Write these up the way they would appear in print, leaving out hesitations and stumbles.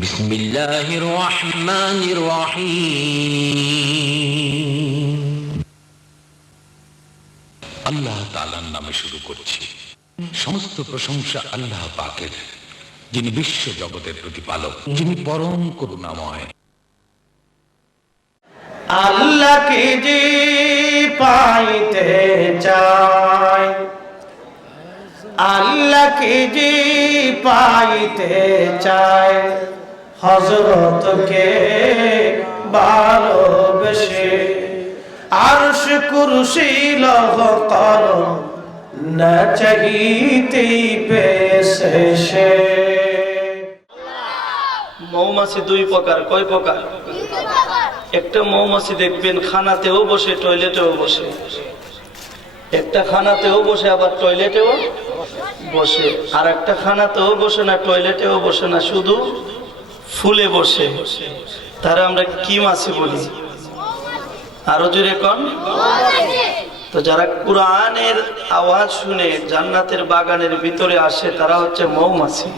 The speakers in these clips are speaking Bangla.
বিসমিল্লাহির রহমানির রহিম। আল্লাহ তাআলার নামে শুরু করছি। সমস্ত প্রশংসা আল্লাহ পাকের, যিনি বিশ্ব জগতের প্রতিপালক, যিনি পরম করুণাময়। আল্লাহকে যে পাইতে চায়, আল্লাহকে যে পাইতে চায়, হযরতকে ভালোবেসে আরশ কুরসি লৌহ কলম না চাইতেই পেয়েছে সে। মৌমাছি দুই প্রকার। কয় প্রকার? একটা মৌমাছি দেখবেন খানাতেও বসে, টয়লেটেও বসে। একটা খানাতেও বসে, আবার টয়লেটেও বসে। আর একটা খানাতেও বসে না, টয়লেটেও বসে না, শুধু ফুলে বসে। তারা আমরা কি মাছি বলি? আরো জোরে কোন? তো যারা কুরআনের আওয়াজ শুনে জান্নাতের বাগানের ভিতরে আসে, তারা হচ্ছে মৌমাছি।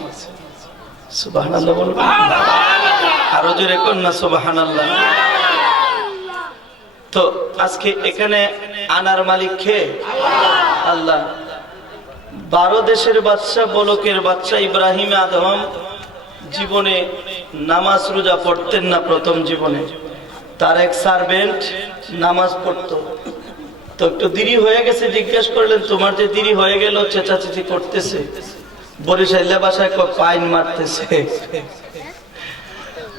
সুবহানাল্লাহ বলবেন? আরো জোরে কোন না সুবহানাল্লাহ? তো আজকে এখানে আনার মালিক কে? আল্লাহ। 12 দেশের বাদশা, বলকের বাদশা ইব্রাহিম আদম জীবনে নামাজ রোজা পড়তেন না। প্রথম জীবনে তার এক সার্ভেন্ট নামাজ পড়তো। তো একটু দেরি হয়ে গেছে, জিজ্ঞেস করলেন তোমার যে দেরি হয়ে গেল, চেঁচাচেঁচি করতেছে, বরিশাইলা ভাষায় পাইন মারতেছে।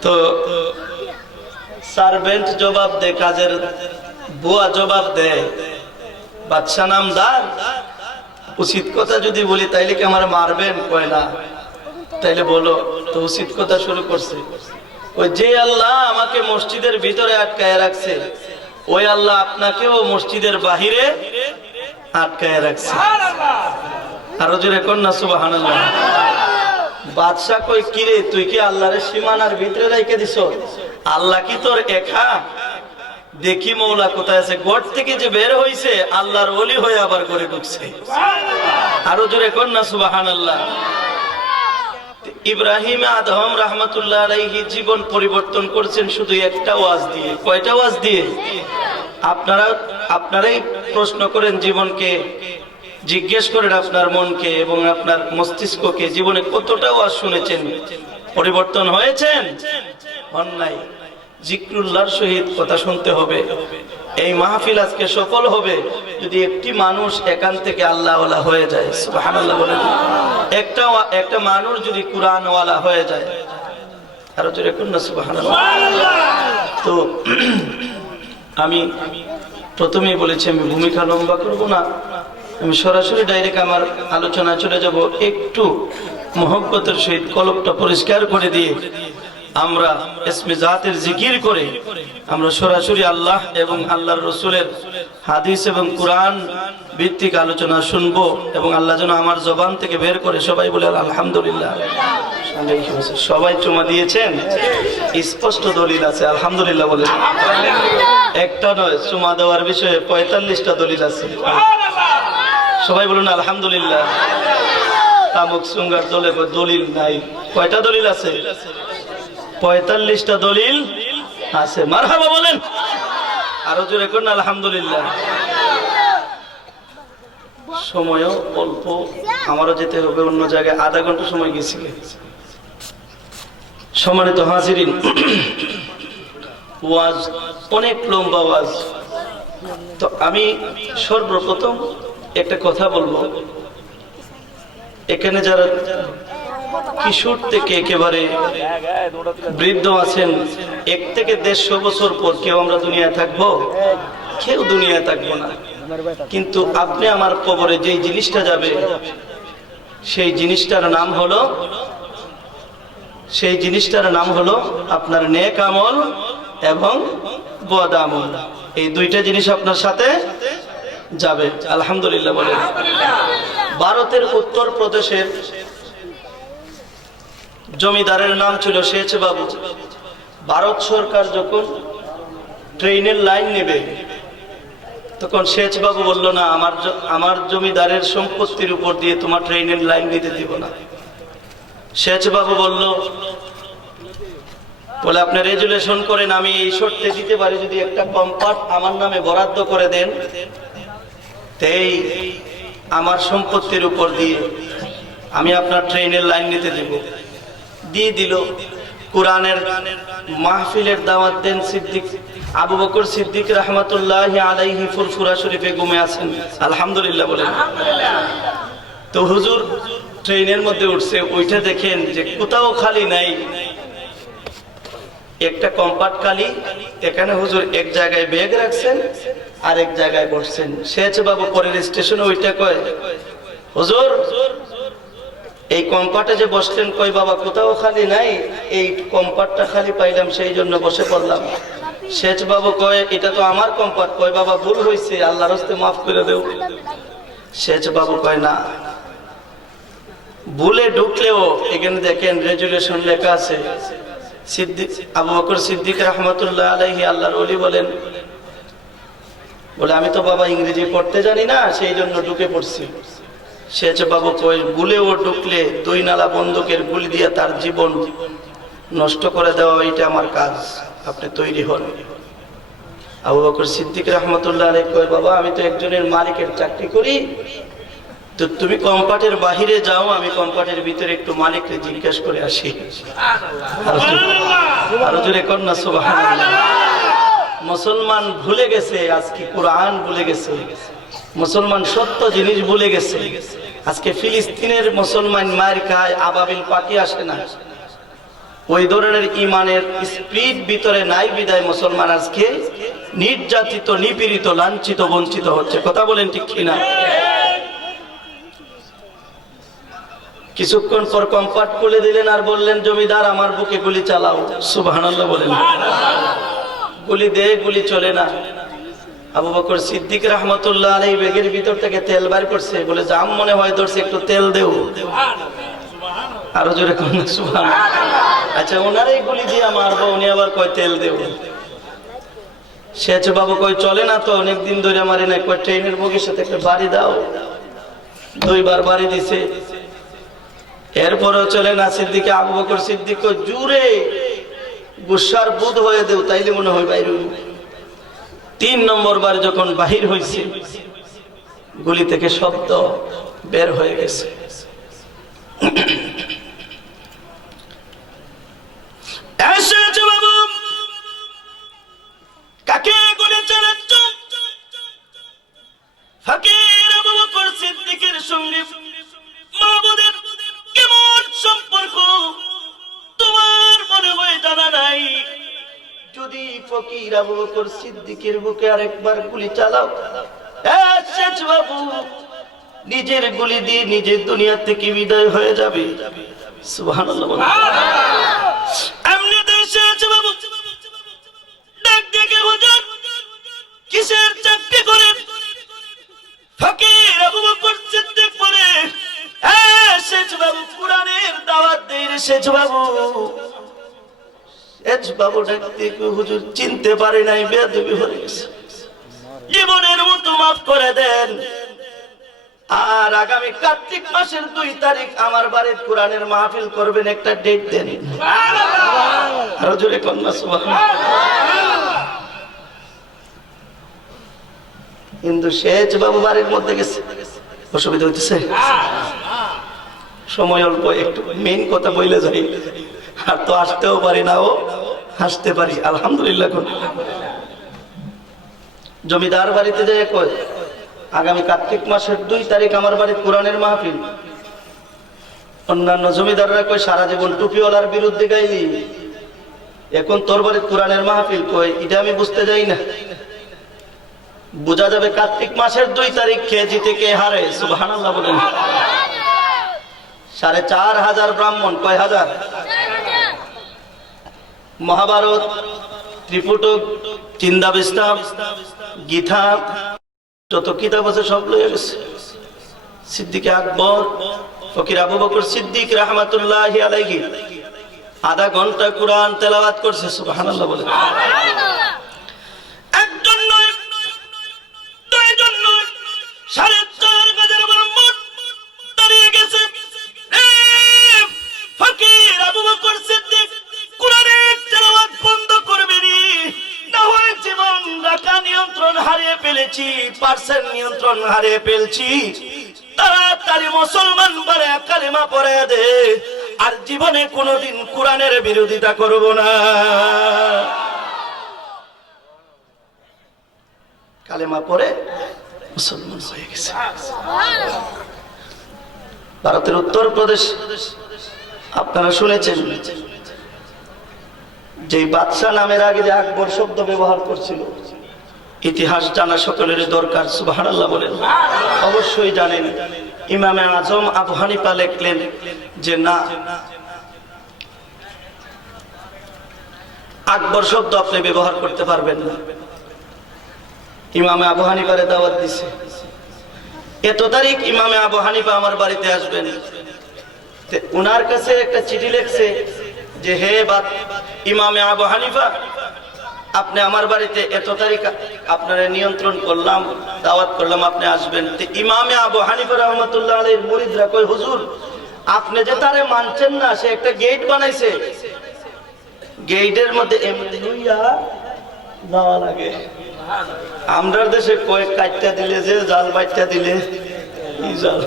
তো সার্ভেন্ট জবাব দেয়, কাজের বুয়া জবাব দেয়, বাদশা নামদার, উচিত কথা যদি বলি তাইলে কি আমার মারবেন? কয় না। তাইলে বলো। তো উচিত কথা শুরু করছে, ওই যে আল্লাহ আমাকে মসজিদের ভিতরে আটকায় রাখছে, ওই আল্লাহ আপনাকেও মসজিদের বাহিরে আটকায় রাখছে। আরো জোরে কোন না সুবহানাল্লাহ? বাদশা কই, কিরে তুই কি আল্লাহর সীমানার ভিতরে রেখে দিছ? আল্লাহ কি তোর একা? দেখি মৌলা কোথায় আছে। ঘর থেকে যে বের হইছে, আল্লাহর ওলি হয়ে আবার ঘরে ঢুকছে। আরো জোরে কোন না সুবহানাল্লাহ? ইব্রাহিম আদম রাহমাতুল্লাহ আলাইহি জীবন পরিবর্তন করেছেন শুধু একটা ওয়াজ দিয়ে। কয়টা ওয়াজ দিয়ে? আপনারাই প্রশ্ন করেন জীবনকে, জিজ্ঞেস করেন আপনার মনকে এবং আপনার মস্তিষ্ককে, জীবনে কতটা ওয়াজ শুনেছেন? পরিবর্তন হয়েছেন? অন্যায় জিকরুল্লাহর সহিত কথা শুনতে হবে। এই মাহফিল আজকে সফল হবে যদি একটি মানুষ এখান থেকে আল্লাহওয়ালা হয়ে যায়। সুবহানাল্লাহ বলেন। একটা মানুষ যদি কুরআনওয়ালা হয়ে যায়। আরো জোরে কোন না সুবহানাল্লাহ? তো আমি প্রথমেই বলেছি আমি ভূমিকা লম্বা করব না, আমি সরাসরি ডাইরেক্ট আমার আলোচনা চলে যাব। একটু মহব্বতের সহিত কলবটা পরিষ্কার করে দিয়ে আমরা ইসমে জাতের জিকির করে আমরা সরাসরি আল্লাহ এবং আল্লাহর রাসূলের হাদিস এবং কুরআন ভিত্তিক আলোচনা শুনবো। এবং আল্লাহ যেন আমার জবান থেকে বের করে, সবাই বলে আলহামদুলিল্লাহ। সবাই চুমা দিয়েছেন, স্পষ্ট দলিল আছে আলহামদুলিল্লাহ বলে। একটা নয়, চুমা দেওয়ার বিষয়ে 45টা দলিল আছে। সবাই বলুন আলহামদুলিল্লাহ। তামুক সুঙ্গার দলে দলিল নাই। কয়টা দলিল আছে? 45টা দলিল আছে। মারহাবা বলেন। আরো জোরে করুন আলহামদুলিল্লাহ। সময়ও অল্প, আমারও যেতে হবে অন্য জায়গায়, আধা ঘন্টা সময় গেছি। সম্মানিত হাজিরিন, ওয়াজ অনেক লম্বা ওয়াজ। তো আমি সর্বপ্রথম একটা কথা বলবো, এখানে যারা কিশোর থেকে একেবারে বৃদ্ধ আছেন, 1 থেকে 150 বছর পর কেউ আমরা দুনিয়ায় থাকবো? কেউ দুনিয়ায় থাকবো না। কিন্তু আপনি আমার কবরে যেই জিনিসটা যাবে, সেই জিনিসটার নাম হলো আপনার নেক আমল এবং বদ আমল। এই দুইটা জিনিস আপনার সাথে যাবে। আলহামদুলিল্লাহ বলেন। ভারতের উত্তর প্রদেশের জমিদারের নাম ছিল শেচ বাবু। ভারত সরকার যখন ট্রেনের লাইন নেবে, তখন শেচ বাবু বলল, না, আমার জমিদারের সম্পত্তির উপর দিয়ে তোমার ট্রেনের লাইন নিতে দিব না। শেচ বাবু বলল, বলে আপনি রেজুলেশন করেন, আমি এই শর্তে দিতে পারি যদি একটা কম্পার্ট আমার নামে বরাদ্দ করে দেন, এই আমার সম্পত্তির উপর দিয়ে আমি আপনার ট্রেনের লাইন নিতে দেব। দিয়ে দিল। কোরআনের মাহফিলের দাওয়াত দেন সিদ্দিক আবু বকর সিদ্দিক রহমতুল্লাহ আলাইহি ফুরফুরা শরীফে ঘুমে আছেন, আলহামদুলিল্লাহ বলেন। তো হুজুর ট্রেনের মধ্যে উঠছে, ওইটা দেখেন যে কোথাও খালি নাই, একটা কম্পার্ট খালি। এখানে হুজুর এক জায়গায় ব্যাগ রাখছেন আর এক জায়গায় বসছেন। শেষ বাবু পরের স্টেশনে ওইটা কয়, হুজুর এই কম্পার্টে যে বসলেন, কই বাবা কোথাও খালি নাই, এই কম্পার্টটা খালি পাইলাম সেই জন্য বসে পড়লাম। শেষ বাবু কয়, এটা তো আমার কম্পার্ট। কয় বাবা ভুল হয়েছে, আল্লাহর হস্তে মাফ করে দেও। শেষ বাবু কয় না, ভুলে ঢুকলেও এখানে দেখেন রেজুলেশন লেখা আছে। সিদ্দিক আবু বকর সিদ্দিক রহমতুল্লাহ আলাইহি আল্লাহর ওলি বলেন, বলে আমি তো বাবা ইংরেজি পড়তে জানি না, সেই জন্য ঢুকে পড়ছি। শেষ বাবু কই, ভুলেও ঢুকলে 2 নালা বন্দুকের গুলি দিয়ে তার জীবন নষ্ট করে দেওয়া, এটা আমার কাজ, আপনি তৈরি হন। আবু বকর সিদ্দিক রহমতুল্লাহ আলাইহি কয়, বাবা আমি তো একজনের মালিকের চাকরি করি, তো তুমি কম্পার্টের বাহিরে যাও, আমি কম্পার্টের ভিতরে একটু মালিককে জিজ্ঞেস করে আসি। আরো জোরে কর না সুবহানাল্লাহ। মুসলমান ভুলে গেছে, আজকে কোরআন ভুলে গেছে, মুসলমান সত্য জিনিস ভুলে গেছে। আজকে ফিলিস্তিনের মুসলমান মার খায়, আবাবিল পাখি আসে না, ওই ধরনের ইমানের স্পিরিট ভিতরে নাই বিদায় মুসলমান আজকে নির্যাতিত, নিপীড়িত, লাঞ্ছিত, বঞ্চিত হচ্ছে। কথা বলেন ঠিক কিনা? কিছুক্ষণ পর কম্পার্ট খুলে দিলেন আর বললেন, জমিদার আমার বুকে গুলি চালাও। সুবহানাল্লাহ বলেন। গুলি দে, গুলি চলে না। আবু বকর সিদ্দিক রহমতুল্লাহ আলাইহি ব্যাগের ভিতর থেকে তেল বার করছে, বলে জাম মনে হয় ধরছে, একটু তেল দেও। আরো জোরে কোন সুবহানাল্লাহ। আচ্ছা ওনারই গুলি দিয়ে মারবো, উনি আবার কয় তেল দেও। শেষ বাবু কয় চলে না তো, অনেকদিন ধরে মারি না, কয় ট্রেনের বগির সাথে একটা বাড়ি দাও। 2 বার বাড়ি দিছে, এরপরও চলে না। সিদ্দিকে আবু বকর সিদ্দিক কয়, জুরে গুসার বুধ হয়ে দেও, তাইলে মনে হয় বাইরে। 3 নম্বর বার যখন বাহির হয়েছে, গুলি থেকে শব্দ বের হয়ে গেছে। কাকে গুলি চালাচ্ছ? ফকির আবু বকর সিদ্দিকের সঙ্গে মাবুদের কেমন সম্পর্ক তোমার মনে হয় জানা নাই? যদি ফকির আবু বকর সিদ্দিকের বুকে আরেকবার গুলি চালাও, শেষ বাবু নিজের গুলি দিয়ে নিজের দুনিয়া থেকে বিদায় হয়ে যাবে। সুবহানাল্লাহ বলেন। এমনিতে শেষ বাবু ডাক দেখে, হুজুর কিসের চাকরি করেন? ফকির আবু বকর সিদ্দিক বলে, শেষ বাবু কোরআনের দাওয়াত দেই রে শেষ বাবু। শেষ বাবু ডাকতে, হুজুর চিনতে পারি নাই, বেয়াদবি হয়ে গেছে, জীবনের মতো মাফ করে দেন। আর আগামী কার্তিক মাসের 2 তারিখ আমার বাড়িতে কোরআনের মাহফিল করবেন, একটা ডেট দেন। আরো জোরে কন্যা সুবহানাল্লাহ। কিন্তু শেষ বাবু বাড়ির মধ্যে গেছে, অসুবিধা হইতেছে, সময় অল্প, একটু মেইন কথা বইলে যাই। আর তো আসতেও পারি না, ও হাসতে পারি, আলহামদুলিল্লাহ। জমিদার বাড়িতে যাই কয়, আগামী কার্তিক মাসের 2 তারিখ আমার বাড়িতে কোরআনের মাহফিল। অন্যান্য জমিদাররা কয়, সারা জীবন টুপিওয়ালার বিরুদ্ধে গাইলি, এখন তোর বাড়িতে কোরআনের মাহফিল। কয় এটা আমি বুঝতে যাই না, বোঝা যাবে কার্তিক মাসের 2 তারিখ কে জিতে কে হারে। সুবহানাল্লাহ বলেন। 4500 ব্রাহ্মণ, কয় হাজার? মহাভারত, ত্রিপুটক, চিন্দাবিস্তা, গীতা, যত কিতাব আছে সব লয়ে গেছে। সিদ্দিকে আকবর ফকির আবু বকর সিদ্দিক রহমতুল্লাহ আলাইহি আধা ঘন্টা কোরআন তেলাওয়াত করছে। সুবহানাল্লাহ বলেন। একজন নয়, 2 জন নয়, 4.5 গজের ব্রাহ্মণ দাঁড়িয়ে গেছে। ফকির আবু বকর সিদ্দিক কোরআনের তেলাওয়াত নিয়ন্ত্রণ হারিয়ে ফেলছি, তাড়াতাড়ি মুসলমান করে কালিমা পড়ে দে, আর জীবনে কোনোদিন কোরআনের বিরোধিতা করব না। কালেমা পড়ে মুসলমান হয়ে গেছে। ভারতের উত্তরপ্রদেশ আপনারা শুনেছেন, যে বাদশাহ নামের আগে যে আকবর শব্দ ব্যবহার করছিল, ইতিহাস জানা সকলের দরকার। সুবহানাল্লাহ বলেন। অবশ্যই জানেন, ইমামে আজম আবু হানিফা লিখলেন যে না, আকবর শব্দ আপনি ব্যবহার করতে পারবেন না। ইমামে আবু হানিফারে দাওয়াত দিছে, এত তারিখ ইমামে আবু হানিফা আমার বাড়িতে আসবেন। উনার কাছে একটা চিঠি লিখছে যে হে ইমামে আবু হানিফা, আপনি আমার বাড়িতে এত তারিখ আপনারা নিয়ন্ত্রণ করলাম, দাওয়াত করলাম, আপনি আসবেন। ইমামে আবু হানিফা রহমাতুল্লাহ আলাইহির মুরিদরা কই, হুজুর আপনি যে তারে মানছেন না, সে একটা গেট বানাইছে, গেটের মধ্যে এমনি লইয়া যাওয়া লাগে। আমরার দেশে কয়েক কাটটা দিলে যে জাল বাইটটা দিলে জাল,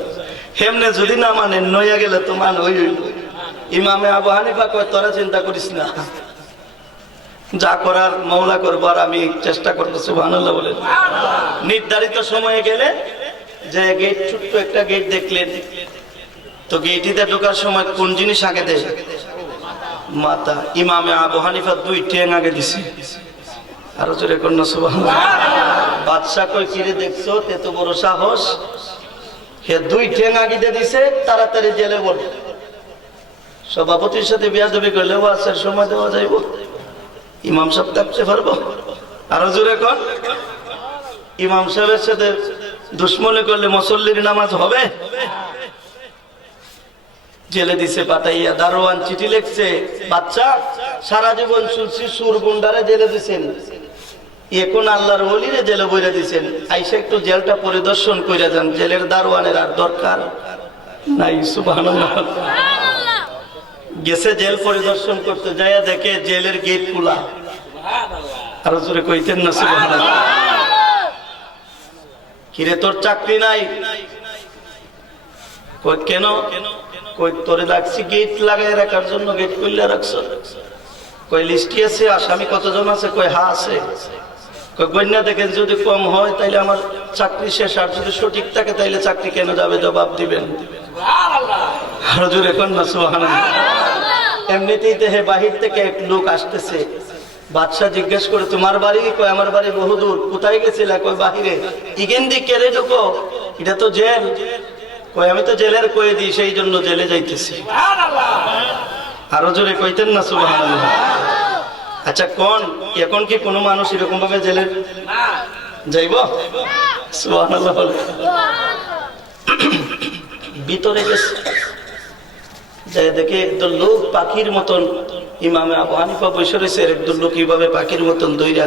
হেমনে যদি না মানেন নইয়া গেলে তো মান ওই। ইমামে আবু হানিফা কয় তোরা চিন্তা করিস না, যা করার মওলা করবো, আর আমি চেষ্টা করবো। সুবহানাল্লাহ বলেন। নির্ধারিত সময়ে গেলে যে গেট, ছোট্ট একটা গেট দেখলেন, তো গেটিতে ঢোকার সময় কোন জিনিস আগে দেয়? মাথা। ইমামে আবু হানিফা 2 ঠ্যাং আগে দিছে। আরো জোরে কন্যা সুবহানাল্লাহ। বাদশা কই কিরে দেখছো, এত বড় সাহস, হে 2 ঠ্যাং আগে দিছে, তাড়াতাড়ি জেলে বল। সভাপতির সাথে বিয়াদবি করলে ওয়াজের সময় দেওয়া যাইব, ইমাম সাহেব থাকতে পারবো? আরো জোরে কর। ইমাম সাহেবের সাথে দুশ্মনী করলে মুসল্লির নামাজ হবে? জেলে দিছে পাঠাইয়া। দারোয়ান চিঠি লিখছে, বাচ্চা সারা জীবন শুনছি সুর গুন্ডারে জেলে দিছেন, এখন আল্লাহর ওলিরে জেলে বইরা দিছেন, আইসা একটু জেলটা পরিদর্শন কইরা যান। জেলের দারোয়ানের আর দরকার নাই। সুবহানাল্লাহ। গেছে জেল পরিদর্শন করতে, যাইয়া দেখে জেলের গেট খোলা। আরো জোরে কইতেন না সুবহানাল্লাহ। কিরে তোর চাকরি নাই? কই কেন? কই তোরে লাগছি গেট লাগাই রাখার জন্য, গেট খুললে রাখছ। কই লিস্টি আছে, আসামি কতজন আছে? কই হ্যাঁ আছে। কই গণ্যা দেখেন, যদি কম হয় তাইলে আমার চাকরি শেষ, আর যদি সঠিক থাকে তাইলে চাকরি কেন যাবে, জবাব দিবেন। আরো জোরে কন্যা সুবহানাল্লাহ। এমনিতেই দেহে বাহির থেকে এক লোক আসতেছে, বাদশা জিজ্ঞেস করে তোমার বাড়ি? কই আমার বাড়ি বহুদূর। কোথায় গেছিলে? কই বাহিরে। ইগেন দি কেড়ে ঢুকো, এটা তো জেল। কই আমি তো জেলের কয়ে দিই, সেই জন্য জেলে যাইতেছি। আরো জোরে কইতেন না সুবহানাল্লাহ। আচ্ছা কোন, এখন কি কোনো মানুষ এরকম ভাবে জেলে যাইব? সুবহানাল্লাহ। ভিতরে গেছে, যাই দেখে একদল লোক পাখির মতন, ইমামে আবু হানিফা বসে রয়েছে, একদল লোক এইভাবে পাখির মতন দইরা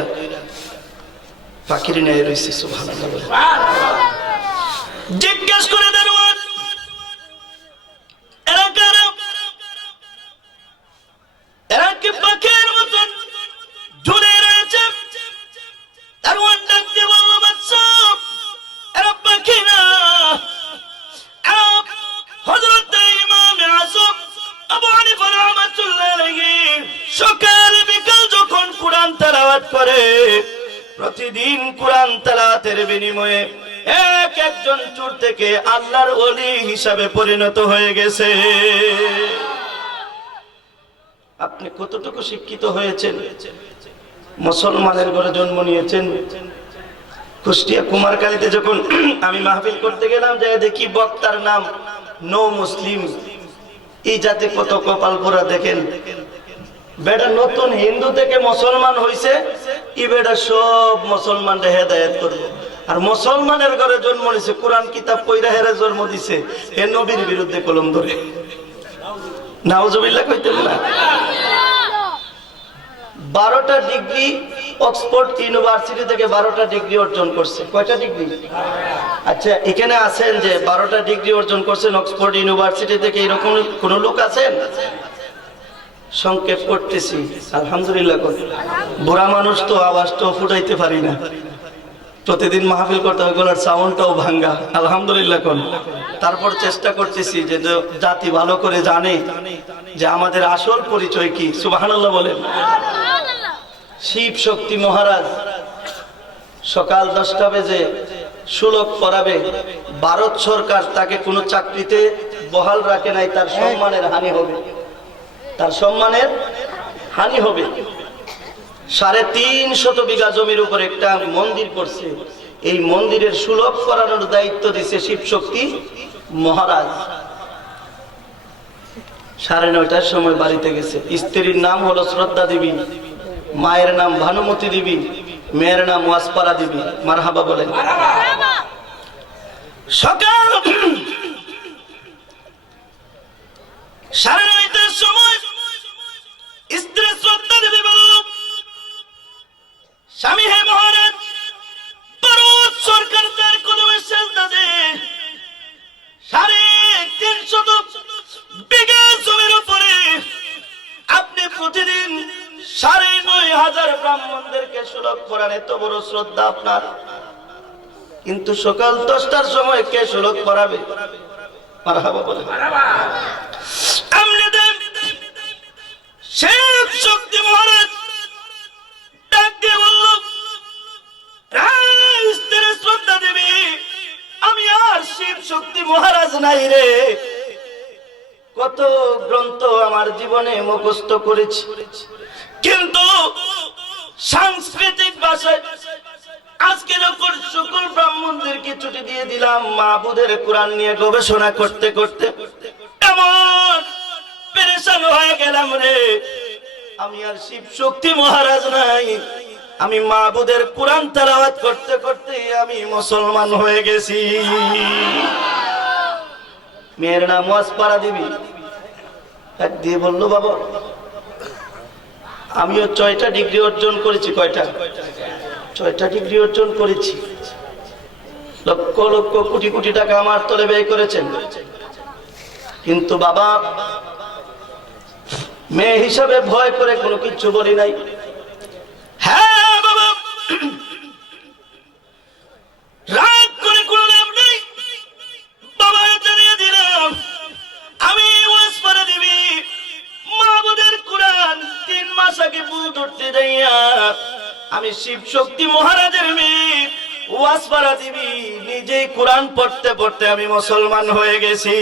পাখির ন্যায় রয়েছে। সুবহানাল্লাহ। জিজ্ঞেস করে দারোয়ান, এরা কারা? এরা কি পাখির মতন ঝুলে রয়েছে? দারোয়ান ডাক দিয়ে বলল, বাচ্চা এরা পাখি না, হযরত ইমামে আযম আবু হানিফা রাহমাতুল্লাহ আলাইহি সকাল বিকাল যখন কোরআন তেলাওয়াত করে, প্রতিদিন কোরআন তেলাওয়াতের বিনিময়ে এক একজন চোর থেকে আল্লাহর ওলি হিসাবে পরিণত হয়ে গেছে। আপনি কতটুকু শিক্ষিত হয়েছেন? মুসলমানের ঘরে জন্ম নিয়েছেন। কুষ্টিয়া কুমারকালীতে যখন আমি মাহফিল করতে গেলাম, যাই দেখি বক্তার নাম নো মুসলিম। এই জাতি কত কপাল পোড়া দেখেন। বেটা নতুন হিন্দু থেকে মুসলমান হইছে, ই বেটা সব মুসলমানরা হেদায়েত করবে। আর মুসলমানের ঘরে জন্ম নিছে, কোরআন কিতাব পয়রা হেরে জন্ম দিছে, হে নবীর বিরুদ্ধে কলম ধরে। নাউজুবিল্লাহ কইতেন না। 12টা ডিগ্রি অক্সফোর্ড ইউনিভার্সিটি থেকে 12টা ডিগ্রি অর্জন করছে। কয়টা ডিগ্রি? আচ্ছা এখানে আছেন যে 12টা ডিগ্রি অর্জন করছেন অক্সফোর্ড ইউনিভার্সিটি থেকে, এরকম কোন লোক আছেন? সংক্ষেপ করতেছি, আলহামদুলিল্লাহ। বুড়া মানুষ তো আওয়াজটাও ফুটাইতে পারি না। প্রতিদিন মাহফিল করতে হবে, গলার সাউন্ডটাও ভাঙ্গা, আলহামদুলিল্লাহ কোন। তারপর চেষ্টা করতেছি যে জাতি ভালো করে জানে যে আমাদের আসল পরিচয় কি। সুবহানাল্লাহ বলেন। শিব শক্তি মহারাজ সকাল 10টা বেজে সুলক পড়াবে। ভারত সরকার তাকে কোনো চাকরিতে বহাল রাখে নাই, তার সম্মানের হানি হবে, তার সম্মানের হানি হবে। 350 বিঘা জমির উপর একটা মন্দির করছে, এই মন্দিরের সুলভ করানোর দায়িত্ব দিছে শিব শক্তি মহারাজ। 9:30টার সময় বাড়িতে গেছে। স্ত্রীর নাম হলো শ্রদ্ধা দেবী, মায়ের নাম ভানুমতি দেবী, মেয়ের নাম ওয়াসপারা দেবী। মারহাবা বলেন। সকাল 9:30টার সময় স্ত্রী শ্রদ্ধা দেবী বলল, স্বামী হে মহারাজ, ভারত সরকার তার কদমে সেজদা দেয়, 350 বিঘা জমির উপরে আপনি প্রতিদিন 9,500 ব্রাহ্মণদেরকে সুলভ করান, এত বড় শ্রদ্ধা আপনার, কিন্তু সকাল 10টার সময় কে সুলভ করাবে? মারহাবা বলে। শিব শক্তি মহারাজ ডাক দিয়ে বলল, স্ত্রী শ্রদ্ধা দেবী, আমি আর শিব শক্তি মহারাজ নাই রে, কত গ্রন্থ আমার জীবনে মুখস্থ করেছি, কিন্তু সাংস্কৃতিক ভাষায় আজকে যখন সকল ব্রাহ্মণদেরকে ছুটি দিয়ে দিলাম, মাহবুদের কোরআন নিয়ে গবেষণা করতে করতে এমন পেরেশান হয়ে গেলাম রে, আমি আর শিব শক্তি মহারাজ নাই, আমি মাহবুদের কোরআন তেলাওয়াত করতে করতে আমি মুসলমান হয়ে গেছি। মেয়ের নাম ওয়াসপারা দেবী এক দিয়ে বলল, বাবা আমিও 6টা ডিগ্রি অর্জন করেছি। কয়টা? 6টা ডিগ্রি অর্জন করেছি। লক্ষ লক্ষ কোটি কোটি টাকা আমার তলে ব্যয় করেছেন, কিন্তু বাবা মেয়ে হিসাবে ভয় করে কোনো কিছু বলি নাই। হ্যাঁ বাবা, রাগ করে কোনো লাভ নেই, বাবা জানিয়ে দিলাম আমি ওয়াসপারা দেবী মাহবুদের কোরআন 3 মাস আগে বুধ উঠতে যাইয়া আমি শিব শক্তি মহারাজের মেয়ে ওয়াসপারা দেবী নিজেই কোরআন পড়তে পড়তে আমি মুসলমান হয়ে গেছি।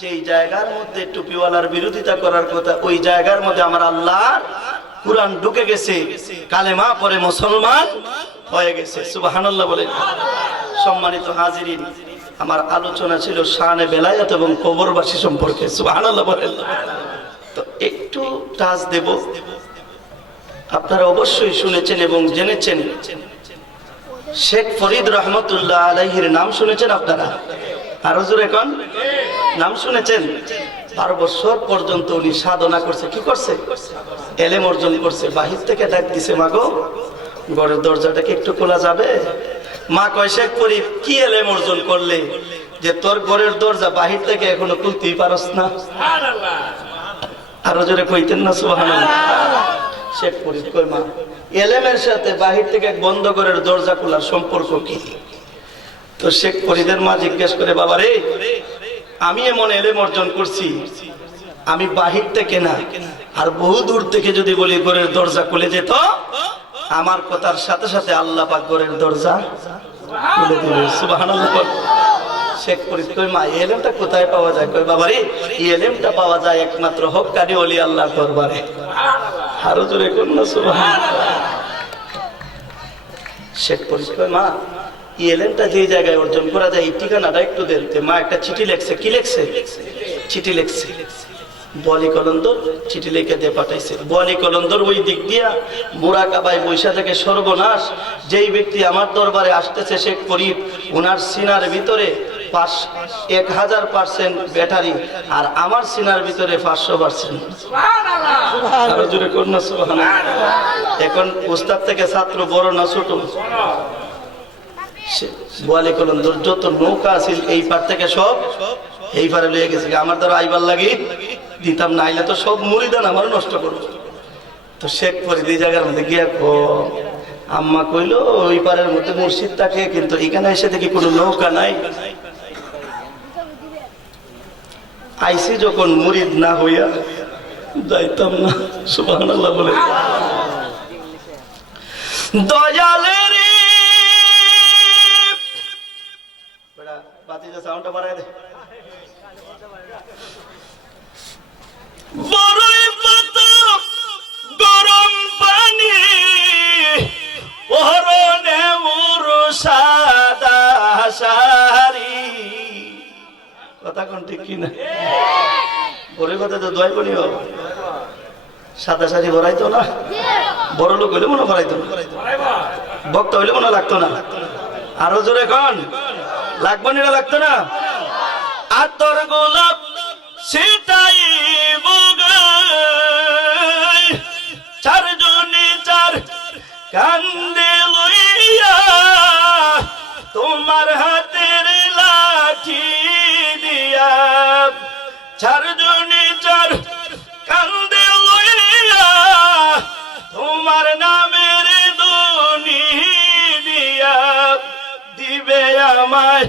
যেই জায়গার মধ্যে টুপিওয়ালার বিরোধিতা করার কথা, ওই জায়গার মধ্যে আমার আল্লাহর কোরআন ঢুকে গেছে, কালেমা পড়ে মুসলমান হয়ে গেছে। সুবহানাল্লাহ বলেন। সম্মানিত হাজিরিন, আমার আলোচনা ছিল শানে বেলায়েত এবং কবরবাসী সম্পর্কে। সুবহানাল্লাহ বলেন। তো একটু টাচ দেব, আপনারা অবশ্যই শুনেছেন এবং জেনেছেন, শেখ ফরিদ রহমতুল্লাহ আলাইহির নাম শুনেছেন আপনারা? আরো জোরে কোন নাম শুনেছেন? 12 বছর পর্যন্ত উনি সাধনা করছে। কি করছে? এলেম অর্জন করছে। বাহির থেকে ডাক দিছে, মা গো ঘরের দরজাটাকে একটু খোলা যাবে? মা কয়, শেখ ফরিদ কি এলেম অর্জন করলে যে তোর ঘরের দরজা বাহির থেকে এখনো খুলতেই পারস না? আরো জোরে কইতেন না সুবহানাল্লাহ। শেখ ফরিদ কয়, মা এলেমের সাথে বাহির থেকে বন্ধ ঘরের দরজা খোলার সম্পর্ক কি? তো শেখ ফরিদের মা জিজ্ঞেস করে, বাবা রে, আমি এমন এলেম অর্জন করছি, আমি বাহির থেকে না আর বহু দূর থেকে যদি বলি ঘরের দরজা খুলে যেত, আমার কথার সাথে সাথে আল্লাহ পাক ঘরের দরজা খুলে দিবে। সুবহানাল্লাহ। শেখ ফরিদ কয়, মা এলেমটা কোথায় পাওয়া যায়? কয়, বাবা রে, এই এলেমটা পাওয়া যায় একমাত্র হক্কানি ওলি আল্লাহর দরবারে। আরো জোরে কোন না সুবহানাল্লাহ। শেখ ফরিদ কয়, মা এই এলেমটা যে জায়গায় অর্জন করা যায় এই ঠিকানাটা একটু দেন। মা একটা চিঠি লেখছে। কি লেখছে? চিঠি লেখছে। বলি কলন্দর চিঠি লিখে দিয়ে পাঠাইছে। বলি কলন্দর ওই দিক দিয়া মুরাকাবায় বৈশা থেকে সর্বনাশ। যেই ব্যক্তি আমার দরবারে আসতেছে শেখ ফরিদ, ওনার সিনার ভিতরে 1000% ব্যাটারি, আর আমার সিনার ভিতরে 500%। এখন উস্তাদ থেকে ছাত্র বড় না ছোট? বোয়ালি কলন্দর যত নৌকা আছিল এই পার থেকে সব এই পারে লয়ে গেছে। আমার দ্বারা আইবার লাগি দিতাম না, আইলে তো সব মুড়িদান আমার নষ্ট করবো। তো শেখ ফরিদ এই জায়গার মধ্যে গিয়া আম্মা কইলো ওই পারের মধ্যে মসজিদ থাকে, কিন্তু এখানে এসে দেখি কোনো নৌকা নাই। আইসি যখন মুরিদ না হইয়া যাইতাম না। সুবহানাল্লাহ বলে। দয়ালের বাতিজা সাউন্ডটা বাড়ায় দে। বড়ই পাতা গরম পানি পরনে মুরু সাদা শাড়ি। কথা কোন ঠিক কিনা? বড়ই পাতা তো দোয়াই বনি বাবা। সাদা শাড়ি ভরাইতো না, বড় লোক হইলে মনে ভরাইতো না, বক্তা হইলে মনে লাগতো না। আরো জোরে কন, লাগবো না লাগতো না? আর তোর গোলাপ সেটাই চারজনে চার কান্দে লইয়া তোমার হাতের লাঠি দিয়া, চারজনে চার কান্দে লইয়া তোমার নামের ধ্বনি দিয়া, দিবে আমায়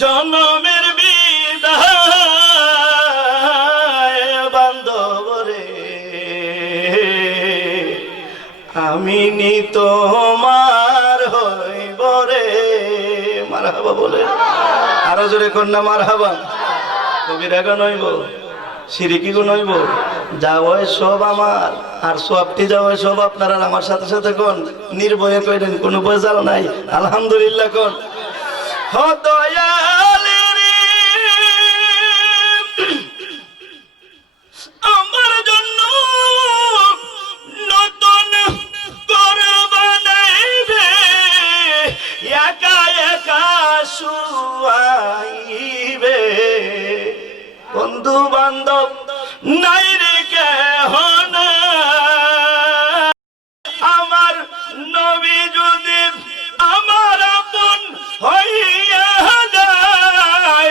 জনমের বিদায় বান্ধব রে, আমি নি তোমার হইব রে। মারহাবা বলে আরো জোরে কন্যা মারহাবা। কবিরা গান হইব, সিরিকি গুণ হইব, যা হয় সব আমার, আর সবটি যা হয় সব আপনার। আর আমার সাথে সাথে কোন নির্ভয়ে কইলেন, কোনো বোঝাল নাই, আলহামদুলিল্লাহ কোন। দয়ালের আমার জন্য নতুন ঘর বানাইবে, একা একা শুয়াইবে, বন্ধু বান্ধব নাই রে কেহ না, আমার নবী যদি আমার আপন হইয়া যায়,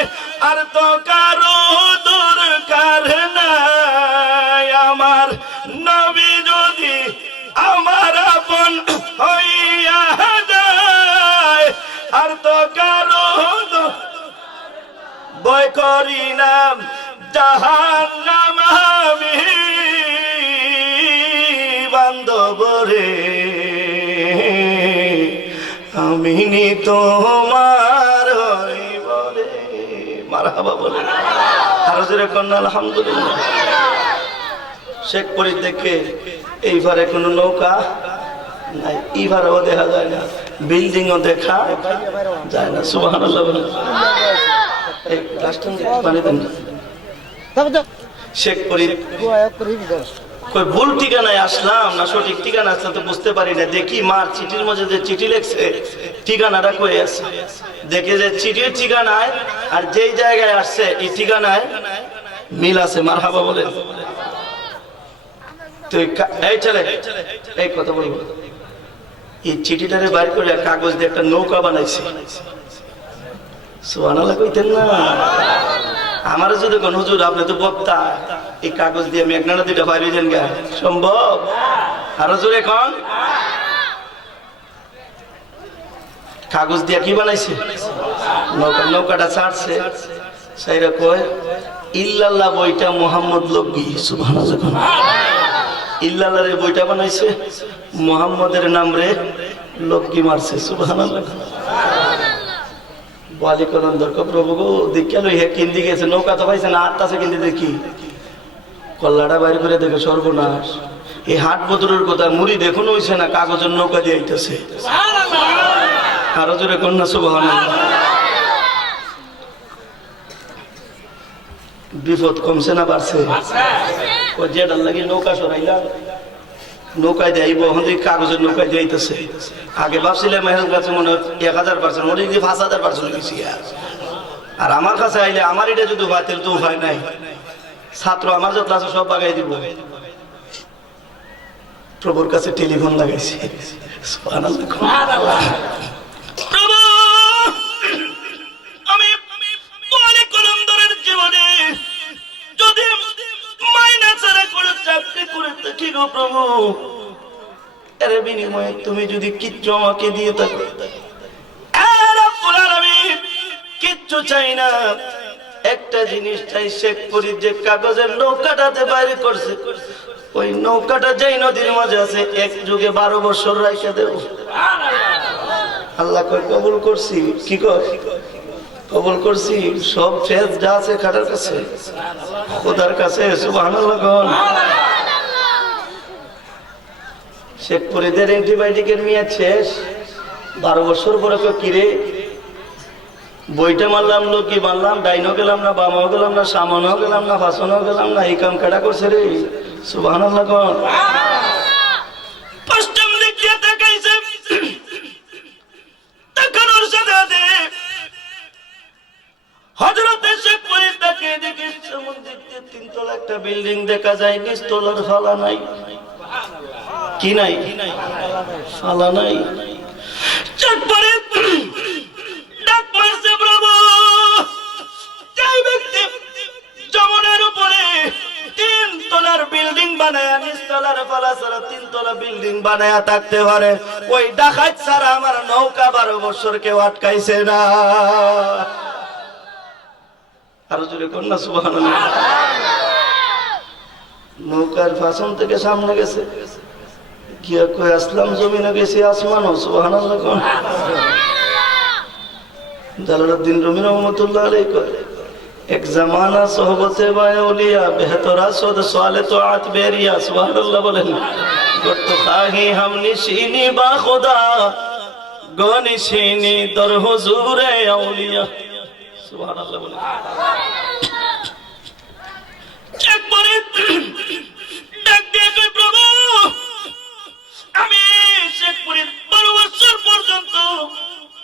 আর তো কারো দরকার নাই। আমার নবী যদি আমার আপন হইয়া যায়, আর তো কারো ভয় করি না জাহান্নাম আমি বান্ধব রে, আমি নি তোমার হইব রে। মারহাবা বলে আরো জোরে কন্যা আলহামদুলিল্লাহ। শেখ পরি দেখে এইবারে কোনো নৌকা নাই, এইবারেও দেখা যায় না, বিল্ডিংও দেখা যায় না। সুবহানাল্লাহ বলে। এই গ্লাসটা পানি দেন। শেখ পরি কই ভুল ঠিকানায় আসলাম না সঠিক ঠিকানা আসলাম তো বুঝতে পারি না। দেখি মার চিঠির মধ্যে যে চিঠি লেখছে ঠিকানাটা কই আছে, দেখে যে চিঠির ঠিকানায় আর যেই জায়গায় আসছে এই ঠিকানায় মিল আছে। মারহাবা বলে। তো এই ছেলে এই কথা বলবো, এই চিঠিটারে বাইর করে কাগজ দিয়ে একটা নৌকা বানাইছে। সুবহানাল্লাহ কইতেন না? আমার যদি কোন হুজুর আপনি তো বক্তা, এই কাগজ দিয়ে মেঘনা নদীটা বাইরে যান গা সম্ভব? আরো জোরে কন। কাগজ দিয়ে কি বানাইছে? নৌকা। নৌকাটা ছাড়ছে, সাইরা কয় ইল্লাল্লাহ বইটা মোহাম্মদ লব্বি। সুবহানাল্লাহ। ইল্লাল্লাহ রে বইটা বানাইছে, মোহাম্মদের নাম রে লব্বি মারছে। সুবহানাল্লাহ। বালিকরণ দরকার প্রভু গো, দেখিয়ালো হে কিন্দি গেছে, নৌকা তো পাইছে না, আটটাছে কিন্দি দেখি কল্লাটা বাইর করে দেখে সর্বনাশ। এই হাট বদরের কথা মুড়ি দেখুন হইছে না, কাগজের নৌকা দিয়ে আইতেছে। আরো জোরে কন্যা সুবহানাল্লাহ। বিপদ কমছে না বাড়ছে? যেটার লাগে নৌকা সরাইলাম, নৌকায় দেয় কাগজের নৌকায় দিতেছে। আগে ভাবছিলাম মেহনত কাছে মনে হয় 1000% মনে হয় 5000% গেছি। আর আমার কাছে আইলে আমার এটা যদি উপায় তাহলে তো উপায় নাই, ছাত্র আমার যত আছে সব বাগাই দিব। প্রভুর কাছে টেলিফোন লাগাইছি। প্রভু আমি কলমদরের জীবনে যদি মাইনা ছাড়া করে চাকরি করে থাকি গো প্রভু, এর বিনিময়ে তুমি যদি কিচ্ছু আমাকে দিয়ে থাকো, এ রব্বুল আলামিন, কিচ্ছু চাই না, একটা জিনিস চাই, শেখ ফরিদ যে কাগজের নৌকাটাতে বাইরে করছে, ওই নৌকাটা যেই নদীর মাঝে আছে, এক যুগে 12 বছর রাইখা দেব। আল্লাহ কয় কবুল করছি। কি কয়? কবুল করছি। সব ফেজ যা আছে খাটার কাছে, খোদার কাছে। সুবহানাল্লাহ। শেখ ফরিদের অ্যান্টিবায়োটিকের মেয়াদ শেষ, 12 বছর পরে কিরে বইটা মারলাম, লোকি মারলাম, ডাইনও গেলাম না, বামাও গেলাম না, সামনেও গেলাম না, ফাঁসনেও গেলাম না, এই কাম কেডা করছে রে? সুবহানাল্লাহ। পশ্চিম দিক দিয়ে তাকাইছে, তাকানোর সাথে হযরত শেখ ফরিদ তাকে দেখে সমুদ্রের দিকে 3 তলা একটা বিল্ডিং দেখা যায়, নিচ তলার ফালা নাই। কি নাই? ফালা নাই। শেখ ফরিদ ডাক মারছে, প্রভু, যেই ব্যক্তি যমুনার উপরে 3 তলার বিল্ডিং বানায়া, নিচ তলার ফালা ছাড়া 3 তলা বিল্ডিং বানায়া থাকতে পারে, ওই ডাকাত ছাড়া আমার নৌকা 12 বছর কেউ আটকাইছে না। আরো জোরে কর না সুবহানাল্লাহ। নৌকার ফাঁসন থেকে সামনে গেছে, কি কই আসলাম জমিনে গেছে আসমানও। সুবহানাল্লাহ। জালালউদ্দিন রুমি রহমাতুল্লাহ আলাইহি কয়, এক জামানা সোহবতে বাউলিয়া বেহতরা সদ সালে তো আত বেরিয়া। সুবহানাল্লাহ বলেন। গত খাহি হাম নিশিনি বা খোদা গনিশিনি দর হুজুরে আউলিয়া। সুবহানাল্লাহ বলেন। একবারে ডাক দিয়ে কই, প্রভু, আমি শেখ ফরিদ 12 বছর পর্যন্ত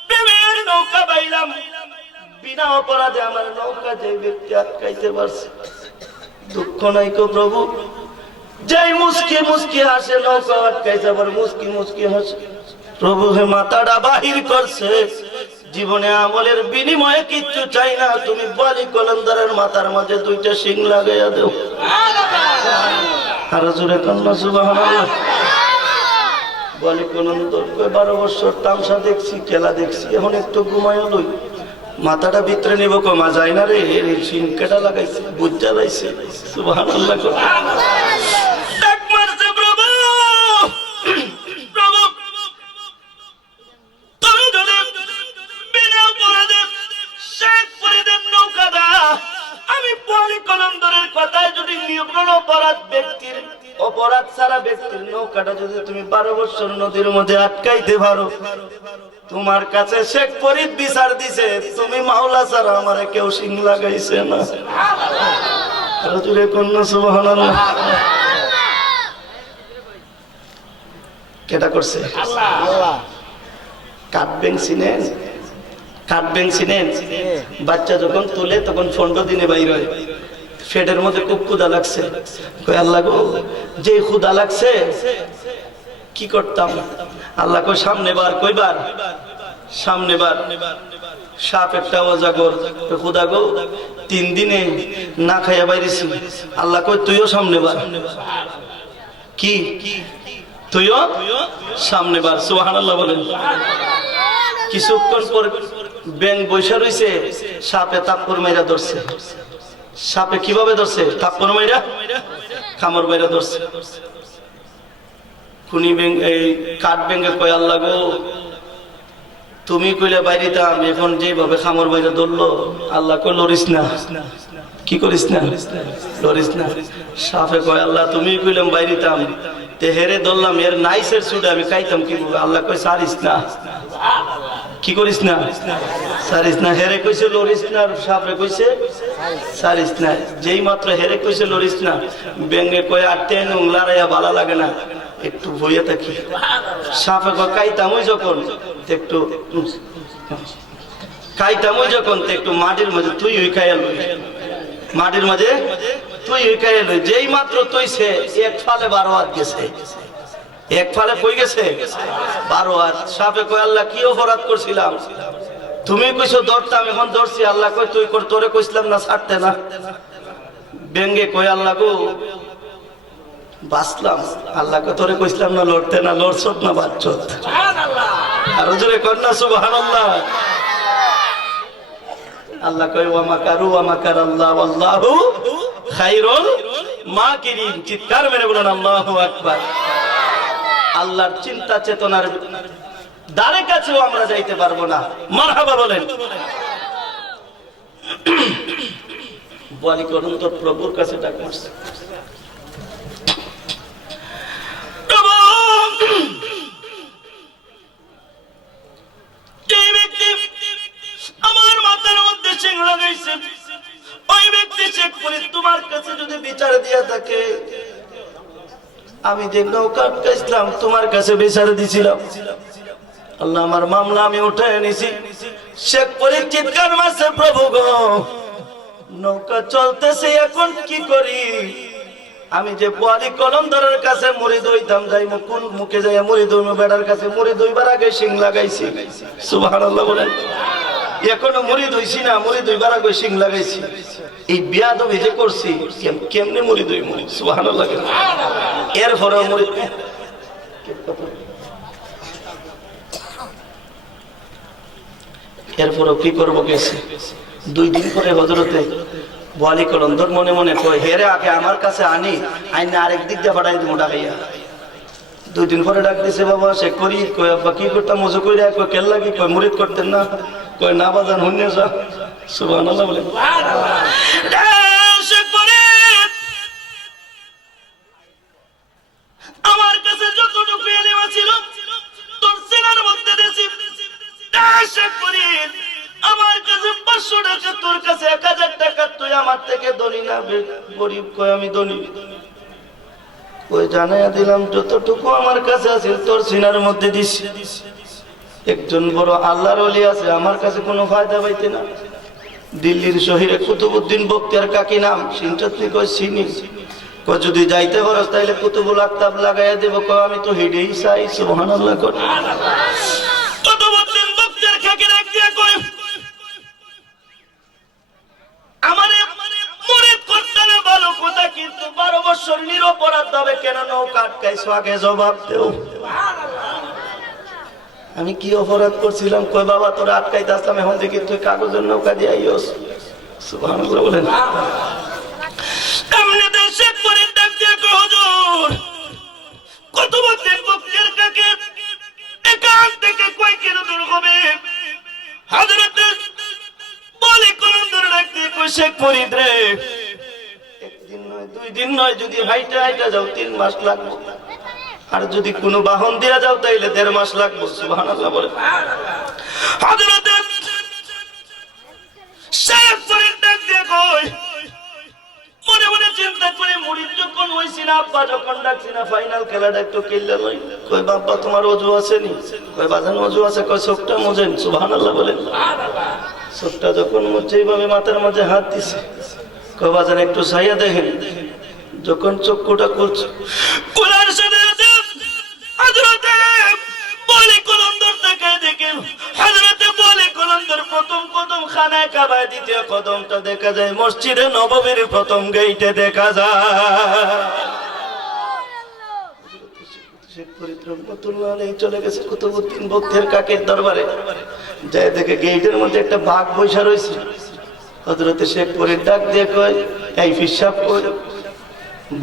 প্রেমের নৌকা বাইলাম, বিনা অপরাধে আমার নৌকা যে ব্যক্তি আটকাইতে পারছে, দুঃখ নাই কো প্রভু? যাই মুস্কি মুস্কি হাসে, নৌকা আটকাইছে, আবার মুস্কি মুস্কি হাসে। প্রভু হে মাথাটা বাহির করছে, জীবনে আমলের বিনিময়ে কিচ্ছু চাই না, তুমি বলি কলন্দারের মাথার মাঝে 2টা শিং লাগাইয়া দেও। আরো জোরে কন্যা সুবহানাল্লাহ। বলি কলন্দর 12 বছর তামসা দেখছি, খেলা দেখছি, এখন একটু ঘুমাইও লই, মাথাটা ভিতরে নিব, কমা যায় না রে, শিং কেটা লাগাইছে, বুঝ জ্বালাইছে। সুবহানাল্লাহ। ডাক মারছে, প্রভু, প্রভু, তুমি যদি বিনা অপরাধে শেখ ফরিদের নৌকাটা, আমি বলি কলন্দরের কথায় যদি নির্মল অপরাধ ব্যক্তির, অপরাধ ছাড়া ব্যক্তির নৌকাটা যদি তুমি 12 বছর নদীর মধ্যে আটকাইতে পারো, তোমার কাছে শেখ ফরিদ বিচার দিছে, তুমি মাওলা ছাড়া আমারে কেউ শিং লাগাইছে না। আরো জোরে কন্যা সুবহানাল্লাহ। কেটা করছে? আল্লাহ। কাটবেন চিনেন? কাটবেন চিনেন? বাচ্চা যখন তুলে তখন 15 দিনে বাইর হয়, পেটের মধ্যে খুব ক্ষুধা লাগছে, কই আল্লাহ গো, যে ক্ষুধা লাগছে কি করতাম? আল্লাহ কই সামনে বার। কইবার? সামনে বার। সাপ একটা অজাগর, ক্ষুধা গো 3 দিনে না খাইয়া বাইরেছি। আল্লাহ কই তুইও সামনে বার। কি? তুইও সামনে বার। সুবহানাল্লাহ বলেন। কিছুক্ষণ পর ব্যাং বৈশা রইছে, সাপে তাপ্পর মাইরা ধরছে। সাপে কিভাবে ধরছে? তাপ্পর মাইরা, কামড় মাইরা ধরছে। খুনি ব্যাং, এই কাঠ ব্যাংকে কয় আল্লাহ গো, তুমি কইলে বাইরিতাম, এখন যেভাবে কামড় মাইরা ধরলো, আল্লাহ কই লড়িস না। কি করিস না? লড়িস না। সাপে কয় আল্লাহ তুমি কইলাম বাইরিতাম, তে হেরে ধরলাম, এর নাইসের ছুটে আমি খাইতাম কি? আল্লাহ কই সারিস না। কি করিস না? সারিস না। হেরে কইছে লড়িস না, সাপে কইছে সারিস না। যেই মাত্র হেরে কইছে লড়িস না, ব্যাঙে কয় আটতে লড়াইয়া ভালো লাগে না, একটু ভইয়া থাকি। সাপে কয় খাইতামই যখন একটু, খাইতামই যখন একটু মাটির মাঝে তুই ওই খাইয়া লই, মাটির মাঝে তুই ওই খাইয়া লই। যেই মাত্র তুইছে, এক ফালে 12 হাত গেছে। এক ফালে কই গেছে? 12 হাত। সাপে কয় আল্লাহ কি অপরাধ করছিলাম? তুমি কইছো ধরতাম, এখন ধরছি। আল্লাহ কই তুই কর, তোরে কইছিলাম না ছাড়তে না। ব্যাঙে কয় আল্লাহ গো, বাঁচলাম। আল্লাহকে তোরে কইছিলাম না লড়তে, না লড়ছত না বাচ্চত। আরো জোরে কন্যা সুবহানাল্লাহ। আল্লাহ কয় ওয়া মাকারু ওয়া মাকারাল্লাহ ওয়াল্লাহু খায়রুল মাকিরিন। চিৎকার মেরে বলেন আল্লাহু আকবার। আল্লাহর চিন্তা চেতনার দ্বারে কাছেও আমরা যাইতে পারবো না। মারহাবা বলেন। বলি করুন তো প্রভুর কাছে ডাক মারছে, প্রভু এই ব্যক্তি আমার মাথার মধ্যে সিং লাগাইছে, ওই ব্যক্তি চেক করে তোমার কাছে যদি বিচার দিয়া থাকে, আমি যে নৌকা আটকাইছিলাম তোমার কাছে বিচার দিছিলাম, আল্লাহ আমার মামলা আমি উঠায় নিছি। শেখ করে চিৎকার মারছে, প্রভু গো নৌকা চলতেছে এখন কি করি? আমি যে বোয়ালি কলমদারের কাছে মুড়ি দইতাম, যাই কোন মুখে যাই মুড়ি দইমু, বেড়ার কাছে মুড়ি দইবার আগে শিং লাগাইছি। সুবহানাল্লাহ বলেন। এখনো মুড়ি দইছি না, মুড়ি দইবার আগে শিং লাগাইছি। এই বিয়াদবি যে করছি, কেমনে মুড়ি দইমু? সুবহানাল্লাহ। এরপরে মুড়ি এরপরে কি করবো গেছে। 2 দিন পরে হযরতে বোয়ালি কলন্দর মনে মনে কয়, হেরে আগে আমার কাছে আনি, আইনে আরেক দিক দিয়ে পাঠাই দিব ডাকাইয়া। 2 দিন পরে ডাক দিছে, বাবা সে করি। কয় আব্বা কি করতাম? মজু কইরা। কয় কেল্লা কি? কয় মুরিদ করতেন না। কয় না বাজান হুন্নে যা। সুবহানাল্লাহ বলে। আমার কাছে যতটুকু এলেওয়া ছিল তোর সেনার মধ্যে দিয়েছি। আমার কাছে 500 টাকা, তোর কাছে 1000 টাকা, তুই আমার থেকে ধনী না গরিব? কয় আমি ধনী। ওই জানাইয়া দিলাম যতটুকু আমার কাছে আছে তোর সিনার মধ্যে দিছি। একজন বড় আল্লাহর ওলি আছে, আমার কাছে কোনো ফায়দা পাইতে না। দিল্লির শহীদ কুতুবউদ্দিন বখতিয়ার কাকি নাম, সিনটা তুই কয় চিনি? কয় যদি যাইতে পারস তাইলে কুতুবুল আকতাব লাগাইয়া দেব। কয় আমি তো হেডেই চাই। সুবহানাল্লাহ কর। কুতুবউদ্দিন বখতিয়ার কাকি ডাক দিয়া কয়, আমারে মুরিদ করতে হবে ভালো কথা, কিন্তু 12 বছর নিরপরাধ ভাবে কেন নৌকা আটকাইছো? আগে জবাব দেও। আমি কি অপরাধ করছিলাম? কয় বাবা তোরা আটকাইতে আসলাম, এখন দেখি তুই কাগজের নৌকা দিয়ে আইস। সুবহানাল্লাহ বলেন। এমনিতে শেখ ফরিদ ডাক দিয়ে কয়, হুজুর কুতুবউদ্দিন বখতিয়ার কাকি এখান থেকে কয় কিলো দূর হবে? হযরত বলে কলন্দর ডাক দিয়ে কয়, শেখ ফরিদ রে, 1 দিন নয় 2 দিন নয়, যদি হাইটা হাইটা যাও 3 মাস লাগবে, আর যদি কোনো বাহন দিয়া যাও তাইলে 1.5 মাস লাগবে। সুবহানাল্লাহ বলে। হযরত শেখ ফরিদ ডাক দিয়ে কয়, মনে মনে চিন্তা করে মুরিদ যখন হইছি না, আব্বা যখন ডাকছি না, ফাইনাল খেলাটা একটু খেললে লই। কয় বাবা তোমার ওযু আছে নি? কয় বাজান ওযু আছে। কয় চোখটা মুজেন। সুবহানাল্লাহ বলেন। চোখটা যখন মুছে এইভাবে মাথার মাঝে হাত দিছে, কয় বাজান একটু চাইয়া দেখেন। যখন চক্ষুটা করছে, কোরআন সাথে হযরতে বলে কলন্দর তাকায় দেখে, হযরতে বলে কলন্দর প্রথম কদম খানায় কাবায়, দ্বিতীয় কদমটা দেখা যায় মসজিদে নববীর প্রথম গেইটে দেখা যায়। শেখ ফরিদ রহমাতুল্লাহ আলাইহি চলে গেছে কুতুবউদ্দিন বখতিয়ার কাকির দরবারে। যায় দেখে গেইটের মধ্যে একটা বাঘ বইসা রয়েছে। হযরতে শেখ ফরিদ ডাক দিয়ে কয়, এই ফিসাব কই?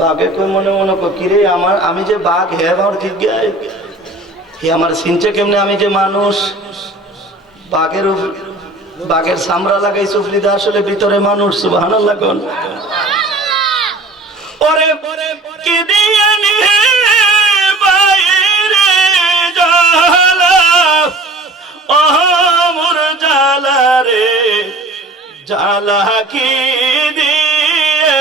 বাঘে কই মনে মনে কয়, কিরে আমি যে বাঘ, হে আমার ঠিক গায়, হে আমার চিনছে কেমনে? আমি যে মানুষ। বাঘের চামড়া লাগাই সুফরিদা, আসলে ভিতরে মানুষ। সুবহানাল্লাহ কোন। ওরে কি দিয়ে নিয়ে বাইরে জালা, ওমর জালা রে জালা কি দিয়ে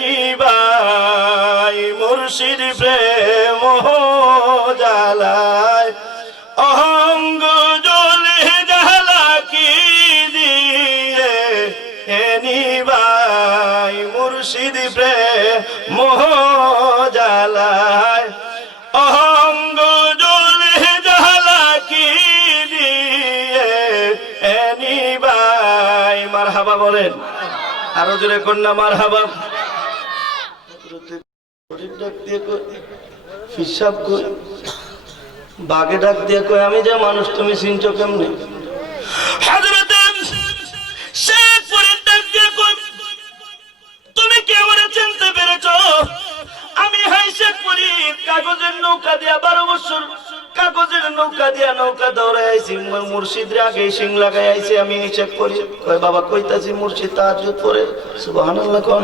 নিবাই, মুর্শিদ প্রেম জালায় অহঙ্গ জ্বলে জালা কি দিয়ে নিবাই, মুর্শিদ প্রেম জালায় অহঙ্গ জ্বলে জালা কি দিয়ে নিবাই। মারহাবা বলেন। আরো জোরে কন্যা মারহাবা। ডাক দিয়ে কই হিসাব কই বাগে ডাক দিয়ে কই আমি যে মানুষ তুমি চিনছো কেমনে হযরত শেখ ফরিদ ডাক দিয়ে কই তুমি কে ওরে চিনতে পেরেছো আমি হাই শেখ ফরিদ কাগজের নৌকা দিয়া 12 বছর কাগজের নৌকা দিয়া নৌকা দৌড়ে আইছি মুর্শিদরে আগে সিং লাগাই আইছি আমি শেখ ফরিদ কই বাবা কইতাছি মুর্শিদ তাহাজ্জুদ পড়ে সুবহানাল্লাহ কোন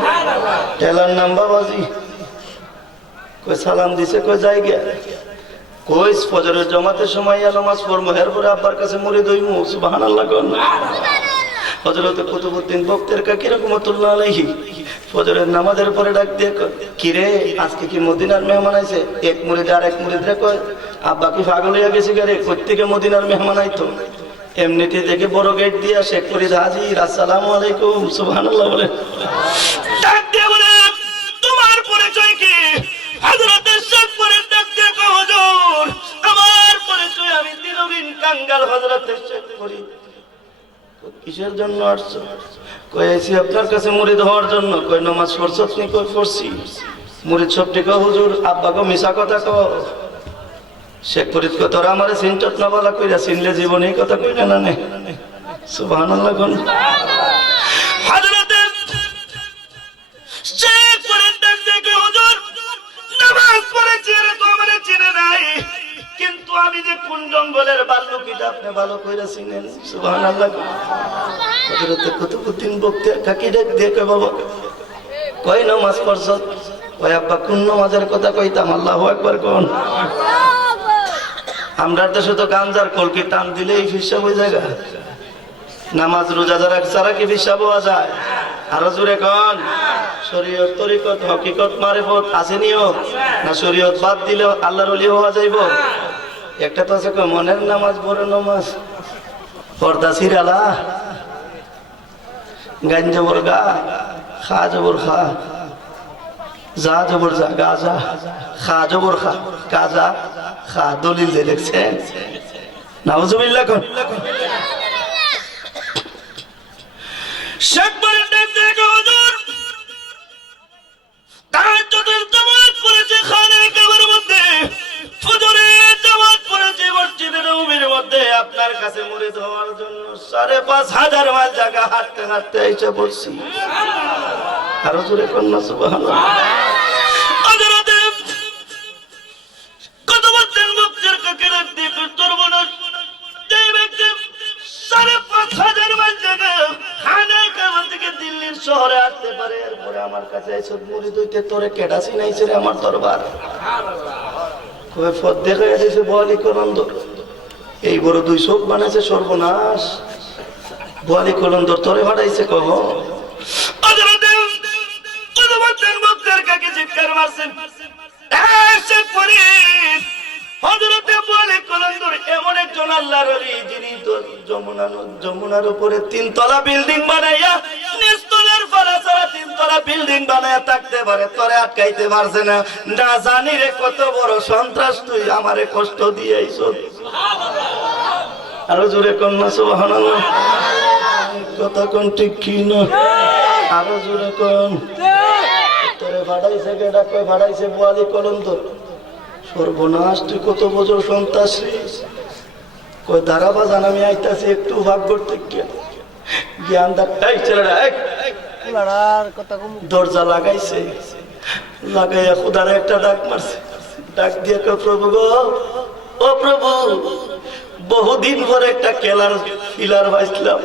টেলার নাম বাবাজি কই সালাম দিছে কই যাই গিয়া কই ফজরের জামাতের সময় নামাজ পড়মু এরপরে আব্বার কাছে মুরিদ হইমু সুবহানাল্লাহ কোন হযরত কুতুবউদ্দিন বক্তেরকা রাহমাতুল্লাহ আলাইহি ফজরের নামাজের পরে ডাক দিয়ে কি রে আজকে কি মদিনার মেহমান আইছে এক মুরিদ আর এক মুরিদ রে কয় আব্বা কি পাগল হইয়া গেছে গরে কই থেকে মদিনার মেহমান আইতো এমনিতে দেখে বড় গেট দিয়া শেখ ফরিদ হাজির আসসালামু আলাইকুম সুবহানাল্লাহ বলে ডাক দিয়ে বলে তোমার পরিচয় কি হযরত শেখ ফরিদ ডাক দিয়ে কয় হুজুর আমার পরিচয় আমি দিনবিন কাঙ্গাল হযরত শেখ ফরিদ কিসের জন্য আসছো কই আইছি আপনার কাছে মুরিদ হওয়ার জন্য কই নামাজ পড়ছস নি কই পড়ছি মুরিদ সব ঠিক হুজুর আব্বা গো মিছা কথা কও শেখ ফরিদ কয় তোরা আমারে চিনছত না বলা কইরা চিনলে জীবনে কথা কই না নে সুবহানাল্লাহ কোন হযরত শেখ ফরিদ ডাক দিয়ে হুজুর নামাজ পড়েছি রে তো আমারে চিনে নাই কিন্তু আমি যে কোন জঙ্গলের বাল্লুকিটা আপনি ভালো কইরা চিনেন সুবহানাল্লাহ হযরত কুতুবউদ্দিন বক্তেরকা ডাক দিয়ে কয় বাবা কই নামাজ পড়ছস কই আব্বা কোন নামাজের কথা কইতাম আল্লাহু আকবার কোন আমরা দেশে তো গাঞ্জার কলকি টান দিলেই হিসাব হয়ে যায় নামাজ রোজা যারা ছাড়া কি হিসাব হওয়া যায় আরো জোরে কোন শরীয়ত তরিকত হকিকত মারিফত আছে নিয়ত না শরীয়ত বাদ দিলে আল্লাহর ওলি হওয়া যাইব একটা তো আছে মনের নামাজ বড় নামাজ পর্দা সিরালা গাঞ্জা বর গা খা জবর খা যা জবর যা গাজা খা জবর খা গাজা খা দলিল দিয়ে দেখছেন নাউজুবিল্লাহ কোন শেখ ফরিদ ডাক দিয়ে কয় হুজুর তাহাজ্জুদের জামাত পড়েছে খানে কাবার মধ্যে ফজরের জামাত পড়েছে মসজিদে নববীর মধ্যে আপনার কাছে মুরিদ হওয়ার জন্য ৫৫০০ মাইল জায়গা হাঁটতে হাঁটতে এসে বলছি আরো জোরে কোন না সুবহানাল্লাহ হযরত কুতুবউদ্দিন বক্তেরকা ডাক দিয়ে কয় তোর মনে যে ব্যক্তি ৫৫০০ মাইল জায়গা খানে কাবার থেকে দিল্লির শহরে আসতে পারে এরপরে আমার কাছে এসে মুরিদ হইতে তোরে কেডা চিনাইছে রে আমার দরবার কই ফদ দেখা দিয়েছে বলি কলন্দর এই বড় ২ চোখ বানাইছে সর্বনাশ বলি কলন্দর তোরে বাড়াইছে কহ হযরত কুতুবউদ্দিন বক্তেরকা চিৎকার মারছেন শেখ ফরিদ হযরত বলি কলন্দর এমন একজন আল্লাহর ওলি যিনি যমুনার উপরে ৩ তলা বিল্ডিং বানাইয়া নিচতলার ফারাসারা ৩ তলা বিল্ডিং বানাইয়া থাকতে পারে তোরে আটকাইতে পারছে না না জানি রে কত বড় সন্ত্রাস তুই আমারে কষ্ট দিয়ে আইছো আরো জোরে কোন না সুবহানাল্লাহ কথা কোন ঠিক কি না আরো জোরে কোন তোরে ভাড়াইছে কেডা কই ভাড়াইছে বলি কলন্দর সর্বনাশ তুই কত বছর সন্ত্রাস কই দাঁড়াবা জান আমি আইতাছি একটু ভাগ করতে জ্ঞান এই ছেলেরা দরজা লাগাইছে লাগাইয়া খুদার একটা ডাক মারছে ডাক দিয়ে কয় প্রভু গো ও প্রভু বহুদিন পরে একটা কেলার ফিলার পাইছিলাম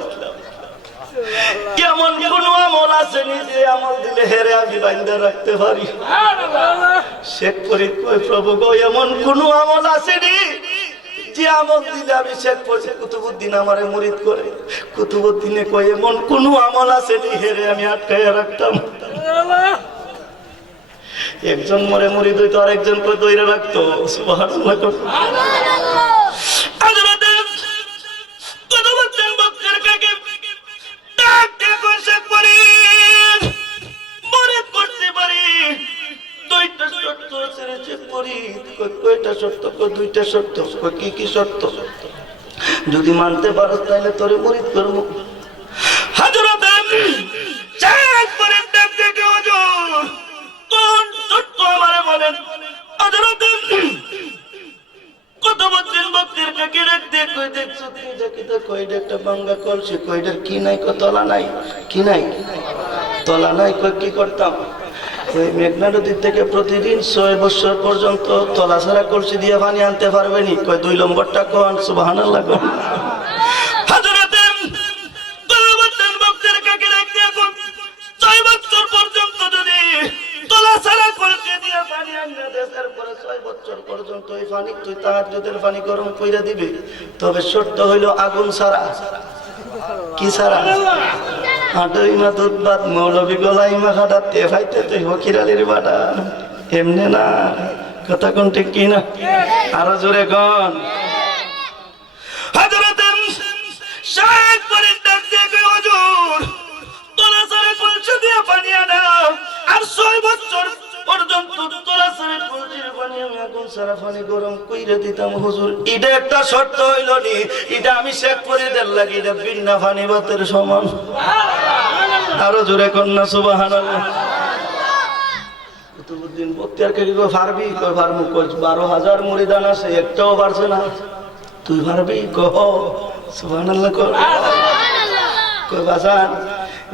কেমন কোন আমল আছে নিজে আমল দিলে হেরে আমি বাইন্ধা রাখতে পারি শেখ ফরিদ কই প্রভু গো এমন কোন আমল আছে নি যে আমল দিলে আমি শেখ ফরিদ কুতুবউদ্দিন আমারে মুরিদ করে কুতুবউদ্দিনে কই এমন কোন আমল আছে নি হেরে আমি আটকায়া রাখতাম একজন মরে মুরিদ হইতো আর একজন কই দইরা রাখতো সুবহানাল্লাহ সুবহানাল্লাহ হযরত কুতুবউদ্দিন বক্তেরকা ডাক দিয়ে কয় শেখ ফরিদ মুরিদ করতে পারি 2টা শর্ত আছে রে শেখ ফরিদ কয়টা শর্ত কই 2টা শর্ত কই কি কি শর্ত যদি মানতে পারো তাহলে তোরে মুরিদ করব হযরত শেখ ফরিদ ডাক দিয়ে কয় হুজুর কোন শর্ত আমারে কই দেখছো তুই দেখি তো কইটা একটা ভাঙ্গা কলসি কইটার কি নাই কো তলা নাই কি নাই তলা নাই কই কি করতাম ওই মেঘনা নদীর থেকে প্রতিদিন 6 বছর পর্যন্ত তলা ছাড়া কলসি দিয়ে পানি আনতে পারবেনি কই 2 নম্বরটা কোন সুবহানাল্লাহ কোন হযরতে কলবতেন ভক্তের কাকে রাখতে কোন 6 বছর পর্যন্ত যদি তলা ছাড়া কলসি দিয়ে পানি আনতে দেশের পরে 6 বছর পর্যন্ত এই পানি তুই তাহাজ্জুদের পানি গরম কইরা দিবে তবে শর্ত হইল আগুন ছাড়া কি ছাড়া হাঁটুই মা দুধ ভাত মৌলবী গলাই মা খাটাতে ভাইতে তুই ফকির আলীর বাটা এমনি না কথা কোন ঠিক কি না আরো জোরে কোন হযরতে শেখ ফরিদ ডাক দিয়ে কই হুজুর তোলা সারে কলসি দিয়ে পানি আনা আর 6 বছর পর্যন্ত তোলা সারে কলসির পানি আমি আগুন সারা পানি গরম কইরা দিতাম হুজুর এটা একটা শর্ত হইল নি এটা আমি শেখ ফরিদের লাগি এটা বিনা পানি ভাতের সমান আরো জোরে কন্যা সুবহানাল্লাহ কুতুবউদ্দিন বক্তিয়ার কে কই পারবি কই পারমু কই 12000 মুরিদান আছে একটাও পারছে না তুই পারবি কহ সুবহানাল্লাহ কই কই বাজান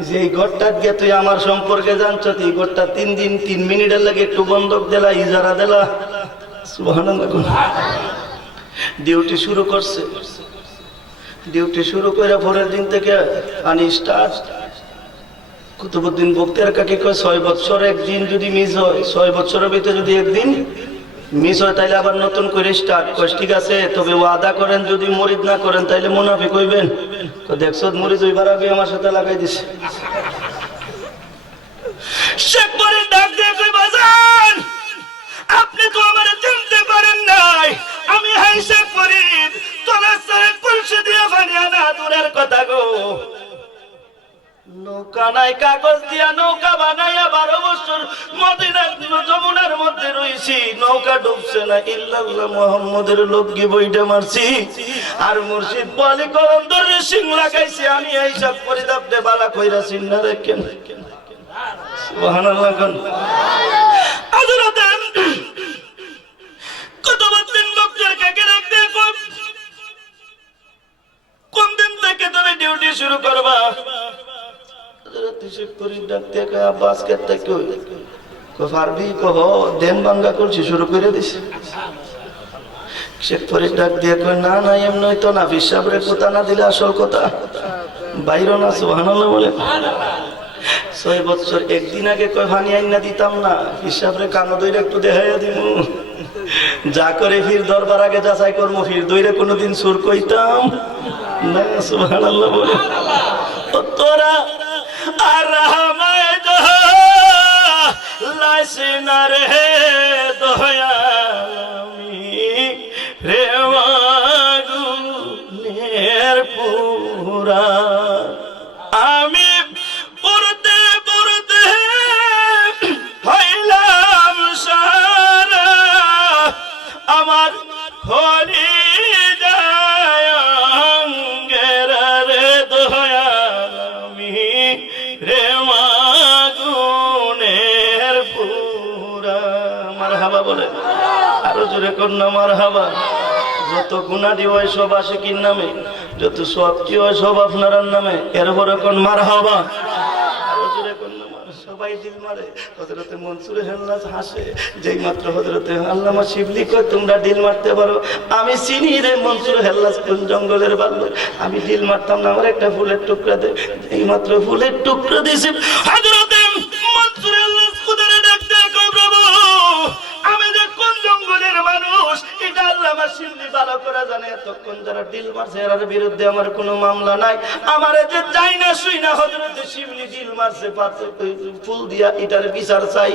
যে এই ঘরটা গিয়ে তুই আমার সম্পর্কে জানছ তুই ঘরটা 3 দিন 3 মিনিটের লাগে একটু বন্ধক দিলা ইজারা দিলা সুবহানাল্লাহ কই ডিউটি শুরু করছে ডিউটি শুরু কইরা পরের দিন থেকে পানি স্টার্ট কুতুবউদ্দিন বক্তিয়ার কাকে কয় 6 বছর একদিন যদি মিস হয় 6 বছরের ভিতরে যদি একদিন মিস হয় তাইলে আবার নতুন করে স্টার্ট কয় ঠিক আছে তবে ওয়াদা করেন যদি মুরিদ না করেন তাইলে মুনাফিক হইবেন তো দেখছো মুরিদ হইবার আগে আমার সাথে লাগাই দিছে শেখ ফরিদ ডাক দিয়ে কই বাজান আপনি তো আমারে চিনতে পারেন নাই আমি হাই শেখ ফরিদ তোমার সাথে কলসি দিয়ে পানি আনা দূরের কথা গো নৌকা নাই কাগজ দিয়া নৌকা বানাইয়া 12 বছর মদিনার যমুনার মধ্যে রইছি নৌকা ডুবছে না ইল্লাল্লাহ মুহাম্মাদের লোক কি বইটা মারছি আর মুর্শিদ বলি কলম ধরে সিং লাগাইছি আমি এই সব পরিদাবতে বালা কইরা চিন্না দেখেন সুবহানাল্লাহ কোন হযরত কুতুবউদ্দিন বক্তিয়ার কাকে রাখতে কোন দিন থেকে তুমি ডিউটি শুরু করবা শেখ ফরিদ ডাক দিয়ে কয় আব্বাস কেতে কই কই পারবি কহ দেন ভাঙ্গা কলসি শুরু করে দিছে শেখ ফরিদ ডাক দিয়ে কয় না না এমন হইতো না হিসাবের কথা না দিলে আসল কথা বাইরে না সুবহানাল্লাহ বলে 6 বছর একদিন আগে কয় পানি আইনা দিতাম না হিসাবের কানো দইরে একটু দেখাইয়া দিমু যা করে ফির দরবার আগে যাচাই করবো ফির দইরে কোনোদিন সুর কইতাম না সুবহানাল্লাহ বলে ও তোরা আর হামায় দো লাইসনা রে দয়ামি রে মাগুনের পুরা আমি পড়তে পড়তে হইলাম সারা আমার হলি যায় অঙ্গের রে দয়ামি রে মাগুনের পুরা মারহাবা বলে আরো জোরে কন্যা মারহাবা যত গুনাহী হয় সব আশিকির নামে যত সওয়াব কি হয় সব আপনার নামে এর পরে কোন মারহাবা আরো জোরে কন্যা সবাই দিল মারে হযরতে মনসুর হেল্লাস হাসে যেই মাত্র হযরতে আল্লামা শিবলি কয় তোমরা ডিল মারতে পারো আমি চিনি রে মনসুর হেল্লাস কোন জঙ্গলের বাল্য আমি ডিল মারতাম না আমার একটা ফুলের টুকরা দে এই মাত্র ফুলের টুকরা দিয়েছি হযরতে মনসুর হেল্লাস খুদারে ডাক দেয় কয় প্রভু আমি যে কোন জঙ্গলের মানুষ এটা আল্লামা শিবলি ভালো করে জানে তখন যারা ডিল মারছে এর বিরুদ্ধে আমার কোনো মামলা নাই আমারে যে যাই না শুই না হযরতে শিবলি ডিল মারছে পাতে ফুল দিয়া এটার বিচার চাই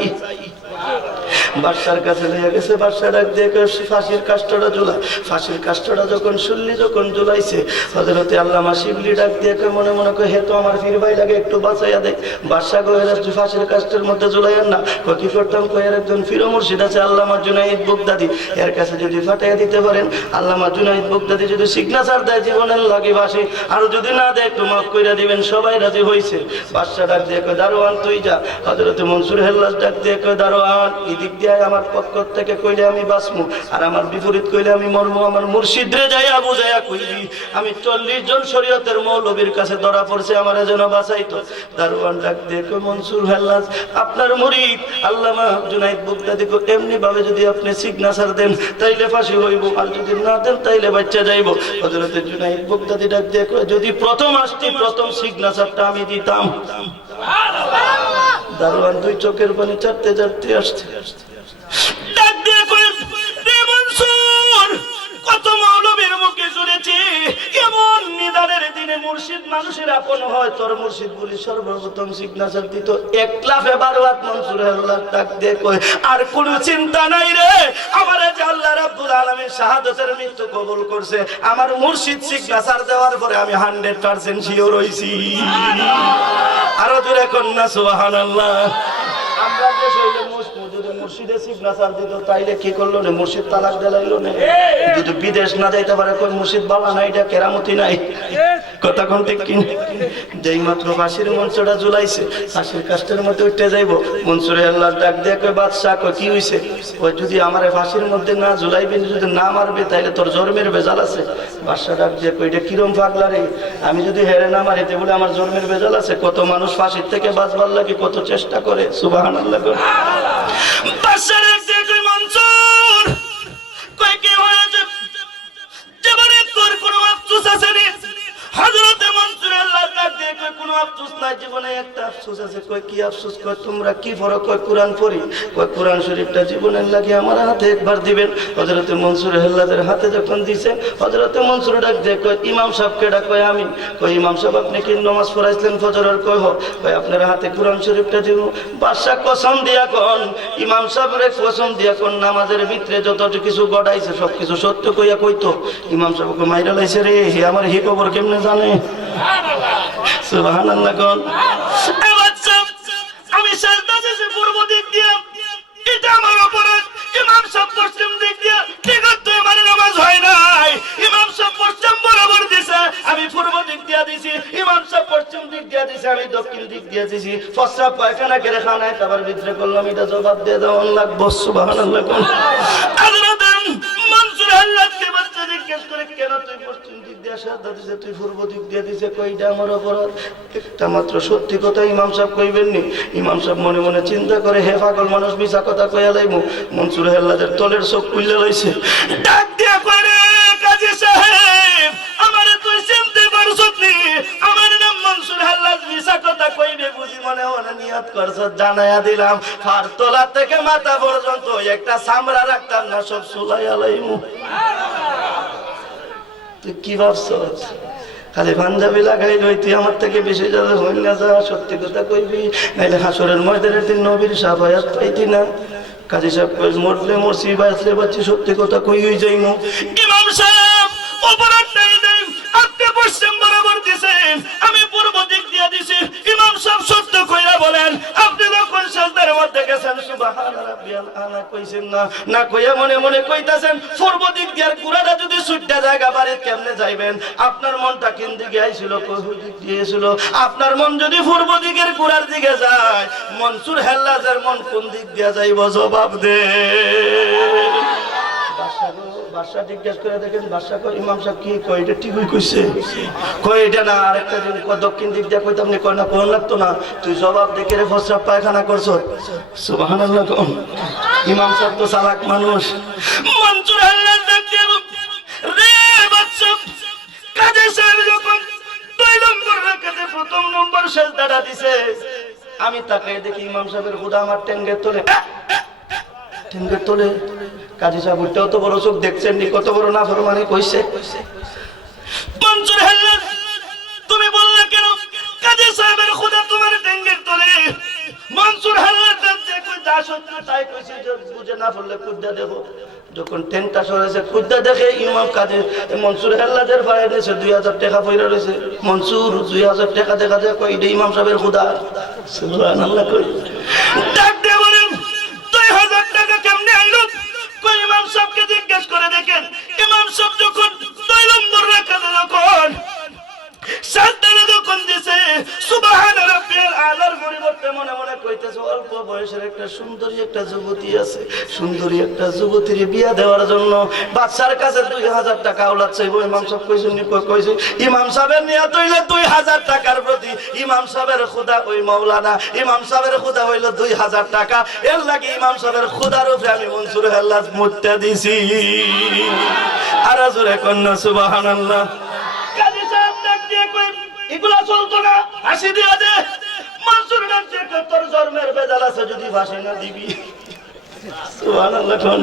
বাদশার কাছে নিয়ে গেছে বাদশা ডাক দিয়ে ফাঁসির কাষ্ঠটা ঝুলা ফাঁসির কাষ্ঠটা যখন শুনলি যখন ঝুলাইছে হযরতে আল্লামা শিবলি ডাক দিয়ে মনে মনে কয় হে তো আমার ফির ভাই লাগে একটু বাঁচাইয়া দে বাদশা কয়ে ফাঁসির কাষ্ঠের মধ্যে ঝুলাইয়েন না কি করতাম কয়ের একজন ফির মুর্শিদ আছে আল্লামা জুনাইদ বুগদাদি এর কাছে যদি ফাটাইয়া দিতে পারেন আল্লামা জুনাইদ বুগদাদি যদি সিগনেচার দেয় জীবনের লাগে বাসে আর যদি না দেয় একটু মাফ কইরা দিবেন সবাই রাজি হইছে বাদশা ডাক দিয়ে কয় দারোয়ান তুই যা হযরতে মনসুর হেল্লাস ডাক দিয়ে কয় দারোয়ান এদিক দিয়ে আমার পক্ষ থেকে কইলে আমি বাঁচমু, আর আমার বিপরীত কইলে আমি মরমু। আমার মুর্শিদরে যাইয়া বুঝাইয়া কইবি আমি 40 জন শরীয়তের মৌলবীর কাছে ধরা পড়ছে, আমার যেন বাঁচাইতো। দারোয়ান ডাক দিয়ে কই, মনসুর হেল্লাজ আপনার মুরিদ আল্লামা জুনাইদ বাগদাদি এমনি ভাবে যদি আপনি সিগনেচার দেন তাইলে ফাঁসি হইব, আর যদি না দেন তাইলে বাচ্চা যাইব। হযরত জুনাইদ বাগদাদি ডাক দিয়ে কই, যদি প্রথম আসতি প্রথম সিগনেচারটা আমি দিতাম। দারোয়ান দুই চোখের পানি চাটতে চাটতে আসছে, ডাক দিয়ে কই, রে মনসুর, কত মৌলবীর মুখে শুনেছি এমন নিদানের দিনে মুর্শিদ মানুষের আপন হয়, তোর মুর্শিদ বলি সর্বপ্রথম সিগনেচার দিত। এক লাফে বারোয়াত মনসুর আল্লাহ ডাক দিয়ে কই, আর কোন চিন্তা নাই রে, আমার যে আল্লাহ রাব্বুল আলামিন শাহাদাতের মৃত্যু কবুল করছে, আমার মুর্শিদ সিগনেচার দেওয়ার পরে আমি 100% শিওর হইছি। আরো জোরে কন্যা সুবহানাল্লাহ। আমরা দেশে হইলে যদি মুর্শিদে সিগনেচার দিত তাইলে কি করলো না, মুর্শিদ তালাক দিলাইলো না। যদি বিদেশ না যাইতে পারে কই মুর্শিদ বাবা নাই, এটা কেরামতি নাই। কথা কোন ঠিক কি? যেই মাত্র ফাঁসির মঞ্চটা ঝুলাইছে, ফাঁসির কাষ্টের মধ্যে উঠতে যাইবো, মনসুরে আল্লাহ ডাক দিয়ে কই, বাদশা কই কি হইছে? ওই যদি আমারে ফাঁসির মধ্যে না ঝুলাইবি, যদি না মারবে তাইলে তোর জন্মের বেজাল আছে। বাদশা ডাক দিয়ে কই, এটা কিরম পাগলা রে, আমি যদি হেরে না মারিতে বলে আমার জন্মের বেজাল আছে? কত মানুষ ফাঁসির থেকে বাঁচবার লাগে কত চেষ্টা করে। সুবহানাল্লাহ। বাদশা ডাক দিয়ে কই, মনসুর কই কি হয়েছে? জীবনে তোর কোনো আফসোস আছে রে? হযরত মনসুর আল্লাহ ডাক দিয়ে কই, কোনো আফসোস নাই, জীবনে একটা আফসোস আছে। কই কি আফসোস? কই তোমরা কি পড়ো? কই কোরআন পড়ি। কই কোরআন শরীফটা জীবনের লাগে আমার হাতে একবার দিবেন। হযরত মনসুর আল্লাহর হাতে যখন দিছে, হযরত মনসুর ডাক দিয়ে কই, ইমাম সাহেবকে ডাক। কই আমি। কই ইমাম সাহেব আপনি কি নামাজ পড়াইছিলেন ফজরের? কই হ। কই আপনার হাতে কোরআন শরীফটা দিব। বাদশা কসম দিয়া কোন, ইমাম সাহেবরে কসম দিয়া কোন, নামাজের ভিতরে যত কিছু গড়াইছে সবকিছু সত্য কইয়া কইতো। ইমাম সাহেবকে মাইরা লাইছে রে, হে আমার হি খবর কেমনে জানে? সুবহানাল্লাহ। কোন আমি সাজদা দিছি পূর্ব দিক দিয়ে, এটা আমার অপরাধ। ইমাম সাহেব পশ্চিম দিক দিয়ে, ঠিক আছে আমার নামাজ হয় নাই। ইমাম সাহেব পশ্চিম বরাবর দিছে, আমি পূর্ব দিক দিয়ে দিছি। ইমাম সাহেব পশ্চিম দিক দিয়ে দিছে, আমি দক্ষিণ দিক দিয়ে দিছি। প্রস্রাব পায়খানা করে খানায় তারপর ভিতরে করলাম, এটা জবাব দিয়ে দেওয়ান লাগবো। সুবহানাল্লাহ। কোন মনসুর আল্লাহকে বাচ্চা জিজ্ঞেস করে, কেন তুই পশ্চিম দিক দিয়ে সাজদা দিছে, তুই পূর্ব দিক দিয়ে দিছে? কইটা আমার অপরাধ। একটা মাত্র সত্যি কথা ইমাম সাহেব কইবেননি। ইমাম সাহেব মনে মনে চিন্তা করে, হে পাগল মানুষ, মিছা কথা কইয়া লাইমু। মনসুর আল্লাহর তলের চোখ খুলে লইছে, ডাক দিয়া কই, রে কাজী সাহেব, আমারে তুই চিনতে পারছস নি? আমার নাম মনসুর আল্লাহ, মিছা কথা কইবে বুঝি মনে মনে নিয়ত করছস, জানায়া দিলাম। ফার তলা থেকে মাথা পর্যন্ত একটা চামড়া রাখতাম না, সব চুলাইয়া লাইমু। তুই কি ভাবছস? খালি পাঞ্জাবি লাগাই লই, তুই আমার থেকে বেশি যাবে হইল না যা। সত্যি কথা কইবি, নাইলে হাসরের ময়দানের দিন নবীর শাফায়াত পাইতি না। কাজী সাহেব কই, মরলে মরছি, বাঁচলে বাঁচি, সত্যি কথা কই যাইমু। ইমাম সাহেব অপরাধটাই দেই, আপনি পশ্চিম বরাবর দিছেন, আমি পূর্ব দিক দিয়ে দিছি। ইমাম সাহেব সত্য কইরা বলেন, আপনি যখন সাজদার মধ্যে গেছেন সুবহান রাব্বিয়াল আলা কইছেন না? না কইয়া মনে মনে কইতাছেন, পূর্ব দিক দিয়ে কুড়াটা যদি সুটটা জায়গা বাড়ি কেমনে যাইবেন? আপনার মনটা কোন দিকে আইছিল? কোন দিক দিয়ে ছিল? আপনার মন যদি পূর্ব দিকের কুড়ার দিকে যায়, মনসুর হেল্লাজের মন কোন দিক দিয়ে যাইব? জবাব দে। বাদশা জিজ্ঞেস করে দেখেন, বাদশা কই, ইমাম সাহেব কি কই, এটা ঠিকই কইছে? কই এটা না, আরেকটা দিন দক্ষিণ দিক দিয়ে কইতাম নি? কই না, কোন লাগতো না, তুই জবাব দেখে রে প্রস্রাব পায়খানা করছ। সুবহানাল্লাহ। ইমাম সাহেব তো চালাক মানুষ। মনসুর আল্লাহ ডাক দিয়ে, রে বাদশা, কাজী সাহেব যখন 2 নম্বর রাকাতে প্রথম নম্বর সাজদাটা দিছে, আমি তাকাই দেখি ইমাম সাহেবের হুদা আমার টেঙ্গের তোলে, টেঙ্গের তোলে। কাজী সাহেব উঠতেও তো বড় চোখ দেখছেন নি, কত বড় নাফরমানি কইছে। মনসুর আল্লাহ, তুমি বললে কেন কাজী সাহেবের খোদা তোমার টেঙ্গের তোলে? মনসুর আল্লাহ যা সত্য তাই কইছি, বুঝে না পড়লে কুদ্দা দেখো। যখন টেনটা সরেছে কুদ্দা দেখে, ইমাম কাজী মনসুর আল্লাহদের ভাড়া নিয়েছে 2000 টাকা পয়রা রয়েছে। মনসুর 2000 টাকা দেখা যায়, কই এটা ইমাম সাহেবের খোদা। সুবহানাল্লাহ। কই ডাক দে বলেন, 2000 টাকা কেমনে আইলো? কই ইমাম সাহেবকে জিজ্ঞেস করে দেখেন। ইমাম সাহেব যখন 2 নম্বর রাকাতে যখন সাজদাটা যখন দিছে, সুবহান রাব্বিয়াল আলার পরিবর্তে মনে মনে কইতেছে, অল্প বয়সের একটা সুন্দর সুন্দরী একটা যুবতী আছে, সুন্দরী একটা যুবতীর বিয়া দেওয়ার জন্য বাদশার কাছে 2000 টাকা আওলাদ চাইবো। ইমাম সাহেব কইছেন কইছে ইমাম সাহেবের নিয়ত হইলে 2000 টাকার প্রতি ইমাম সাহেবের খোদা ওই মাওলানা, ইমাম সাহেবের খোদা হইল 2000 টাকা। এর লাগে ইমাম সাহেবের খোদার উপরে আমি মনসুর হেল্লাস মুত্তা দিছি। আর জোরে কন্যা সুবহানাল্লাহ। কাজী সাহেব ডাক দিয়ে কই এগুলা চলতো না, হাসি দিয়া দে। মনসুর ডাক দিয়ে কই তোর জন্মের বেজাল আছে, যদি ভাসি না দিবি। সুবহানাল্লাহ কোন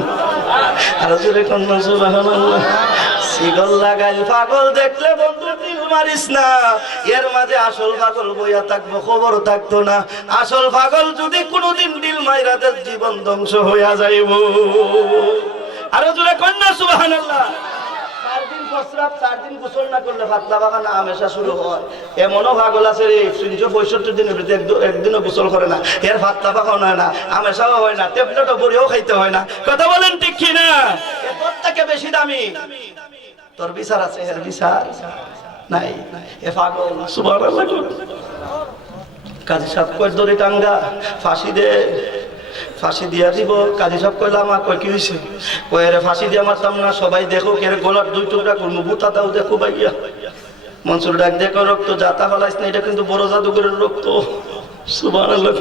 আর জোরে কন্যা সুবহানাল্লাহ। শিকল লাগাইল পাগল দেখলে বন্ধু দিল মারিস না, এর মাঝে আসল পাগল বইয়া থাকবো, খবর থাকতো না। আসল পাগল যদি কোনোদিন দিল মাইরাদের জীবন ধ্বংস হইয়া যাইব। আর জোরে কন্যা সুবহানাল্লাহ। 4 দিন প্রস্রাব, 4 দিন গোসল না করলে পাতলা বাগানা হামেশা শুরু হয়। এমনও পাগল আছে রে 365 দিনের ভিতরে একদিনও গোসল করে না, এর পাতলা বাগানো হয় না, হামেশাও হয় না, ট্যাবলেটও বড়িও খাইতে হয় না। কথা বলেন ঠিক কি না? এ তোর থেকে বেশি দামি। তোর বিচার আছে, এর বিচার নাই। এ পাগল সুবহানাল্লাহ। কাজী সাহেব কই দড়ি টাঙ্গা, ফাঁসি দে, ফাঁসি দিয়া দিব। কাজী সাহেব কইলাম কই কি হইছে? কই এর ফাঁসি দিয়া মারতাম না, সবাই দেখো এর গলার 2 টুকরা করবো, বুতাটাও দেখো ভাইয়া। মনসুর ডাক দেখো রক্ত যাতা ফলাইস না, এটা কিন্তু বড় জাদুঘরের রক্ত। সুবহানাল্লাহ।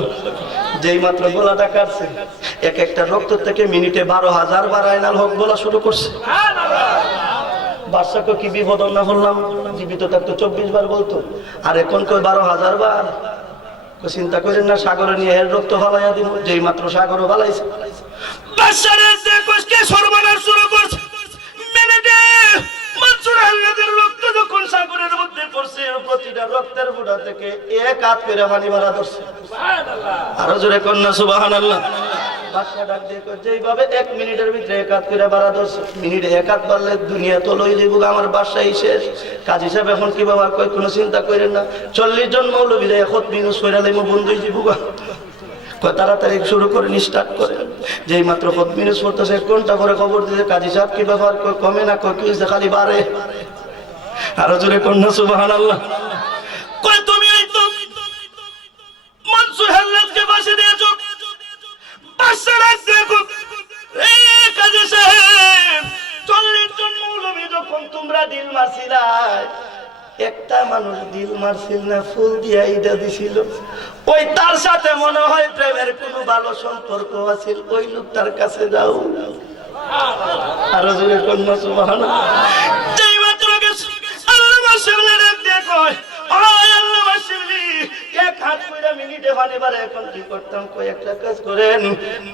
যেই মাত্র গলাটা কাটছে, এক একটা রক্ত থেকে মিনিটে 12,000 বার আয়নাল হক বলা শুরু করছে। বাদশাকে কি বিপদ না হলাম, জীবিত থাকতো 24 বার বলতো, আর এখন কই 12,000 বার। চিন্তা করেন না, সাগরে নিয়ে এর রক্ত ফালাইয়া দিব। যেই মাত্র সাগরও ফালাইছে, বাদশারে যে কষ্টে সর্বনাশ শুরু করছে। মিনিটে মনসুর আহমেদের রক্ত যখন সাগরের মধ্যে পড়ছে, প্রতিটা রক্তের ফোঁটা থেকে 1 হাত করে পানি বাড়া ধরছে। আরো জোরে কন্যা সুবহানাল্লাহ। বাদশা ডাক দিয়ে কই যেইভাবে 1 মিনিটের ভিতরে 1 হাত করে বাড়া ধরছে, মিনিটে 1 হাত বাড়লে দুনিয়া তো লই যাইব, আমার বাদশাই শেষ। কাজী সাহেব এখন কি ব্যবহার কই, কোনো চিন্তা করেন না, 40 জন মৌলবী যায় খত মিনুস কইরা লাইমু বন্ধুই দিব। কয় তাড়াতাড়ি শুরু করে স্টার্ট করে। যেই মাত্র খত মিনুস পড়তেছে 1 ঘন্টা পরে খবর দিতে কাজী সাহেব কি ব্যবহার কই, কমে না, কই কি হইছে, খালি বাড়ে। আরো জোরে কন্যা সুবহানাল্লাহ। কই তুমি এই তো মনসুর হেল্লাসকে ফাঁসি দিয়েছো। বাদশারা দেখো এই কাজী সাহেব 40 জন মৌলবী যখন তোমরা দিল মারছিলা, একটা মানুষ দিল মারছিল না, ফুল দিয়া ইটা দিছিল। ওই তার সাথে মনে হয় প্রেমের কোনো ভালো সম্পর্ক আছে, ওই লোকটার কাছে যাও। আরো জোরে কন্যা সুবহানাল্লাহ। যেই মাত্র গেছে আল্লাহ মাশাআল্লাহ দেখো, আয় আল্লাহ মাশাআল্লাহ 1 হাত কইরা মিনিটে পানি বাড়ে। এখন কি করতাম, কই একটা কাজ করেন,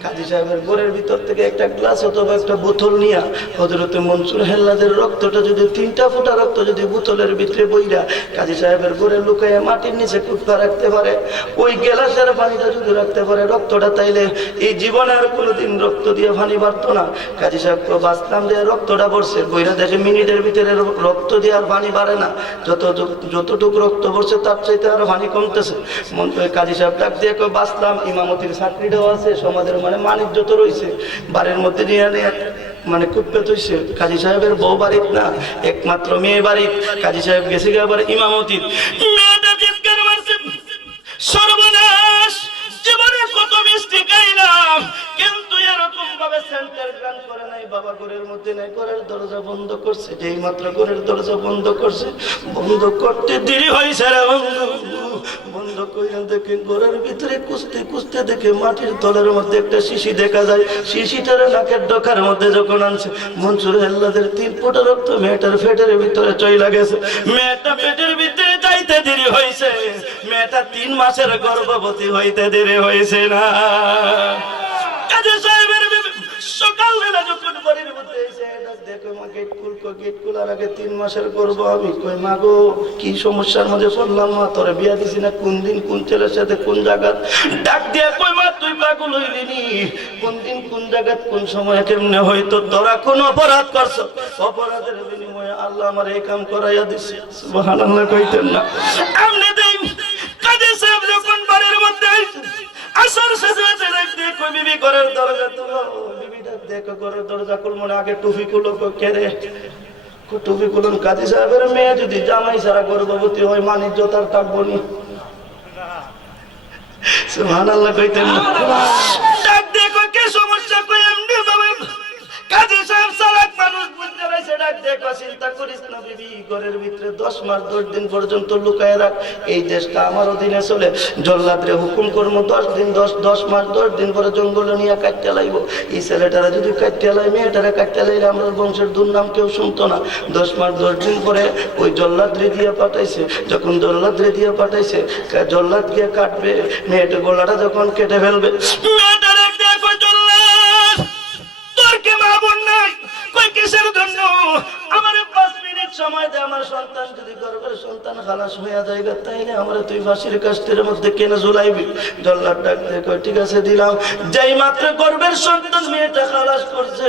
কাজী সাহেবের ঘরের ভিতর থেকে একটা গ্লাস অথবা একটা বোতল নিয়া হযরতে মনসুর হেল্লাদের রক্তটা যদি 3টা ফোঁটা রক্ত যদি বোতলের ভিতরে বইরা কাজী সাহেবের ঘরে লুকাইয়া মাটির নিচে কুটপা রাখতে পারে, ওই গ্লাসের পানিটা যদি রাখতে পারে রক্তটা, তাইলে এই জীবনে আর কোনোদিন রক্ত দিয়ে পানি বাড়তো না। কাজী সাহেবকে বাঁচতাম যে রক্তটা পড়ছে, বইরা দেখে মিনিটের ভিতরে রক্ত দিয়ে আর পানি বাড়ে না, যতটুকু রক্ত পড়ছে তার চাইতে আরো পানি কমতেছে। কাজী সাহেব ডাক দিয়ে কই বাঁচলাম, ইমামতির চাকরিটাও আছে, সমাজের মানে মানিজ্য তো রয়েছে, বাড়ির মধ্যে নিয়ে নিয়ে মানে কুপ্পেত হইছে। কাজী সাহেবের বউ বাড়িত না, একমাত্র মেয়ে বাড়িত। কাজী সাহেব গেছে আবার ইমামতির, মেয়েটা চিৎকার মারছে, সর্বনাশ, জীবনে কত মিষ্টি খাইলাম কিন্তু এরকম ভাবে সেন্টার গান করে নাই। বাবা ঘরের মধ্যে নাই, ঘরের দরজা বন্ধ করছে। যেই মাত্র ঘরের দরজা বন্ধ করছে, বন্ধ করতে দেরি হয়েছে রে বন্ধু। বন্ধ কইরা দেখে ঘরের ভিতরে কুস্তে কুস্তে দেখে মাটির তলের মধ্যে একটা শিশি দেখা যায়। শিশিটার নাকের ডকার মধ্যে যখন আনছে, মনসুর হেল্লাদের 3 ফোঁটা রক্ত মেয়েটার পেটের ভিতরে চইলা গেছে। মেয়েটা পেটের ভিতরে যাইতে দেরি হয়েছে, মেয়েটা 3 মাসের গর্ভবতী হইতে দেরি হয়েছে না। কাজী সাহেবের সকালবেলা যখন বাড়ির মধ্যে এসে দেখো মা গেট খুলকো, গেট খোলার আগে 3 মাসের গর্ভ। আমি কই মা গো কি সমস্যার মধ্যে পড়লাম মা, তোরে বিয়া দিছি না, কোন দিন কোন ছেলের সাথে কোন জায়গাত। ডাক দিয়ে কই মা তুই পাগল হইলি, কোন দিন কোন জায়গাত কোন সময় কেমনে হয়তো তোরা কোন অপরাধ করছ, অপরাধের বিনিময়ে আল্লাহ আমার এই কাম করাইয়া দিছে। সুবহানাল্লাহ কইতেন না আমনে দেই। কাজী সাহেব যখন বাড়ির মধ্যে আসর সাজাতে রাখতে কই বিবি ঘরের দরজা তুলো, বিবি ডাক দেখো ঘরের দরজা খুলমো না, আগে টুপি খুলো। কে রে? টুপি খুলুন। কাজী সাহেবের মেয়ে যদি জামাই ছাড়া গর্ভবতী হয়, মানিজ্য তার থাকবো নি। সুবহানাল্লাহ কইতেন না। ডাক দে 10 মাস 10 দিন পর্যন্ত লুকায় রাখ, এই দেশটা আমার অধীনে চলে। জল্লাদরে হুকুম করবো 10 দিন 10 মাস 10 দিন পরে জঙ্গলে নিয়ে কাটতে লাইব। এই ছেলেটারা যদি কাটতে লাই, মেয়েটারা কাটতে লাইলে আমরা বংশের দুর্নাম কেউ শুনতো না। 10 মাস 10 দিন পরে ওই জল্লাদরে দিয়ে পাঠাইছে। যখন জল্লাদরে দিয়ে পাঠাইছে, জল্লাদ গিয়ে কাটবে, মেয়েটা গলাটা যখন কেটে ফেলবে, মেয়েটার আমার 5 মিনিট সময় দে, আমার সন্তান যদি গর্ভের সন্তান খালাস হইয়া যায় তাইলে আমার তুই ফাঁসির কাস্তের মধ্যে কেন ঝুলাইবি? জল্লাদ ডাক দিয়ে কয় ঠিক আছে দিলাম। যেই মাত্র গর্ভের সন্তান মেয়েটা খালাস করছে,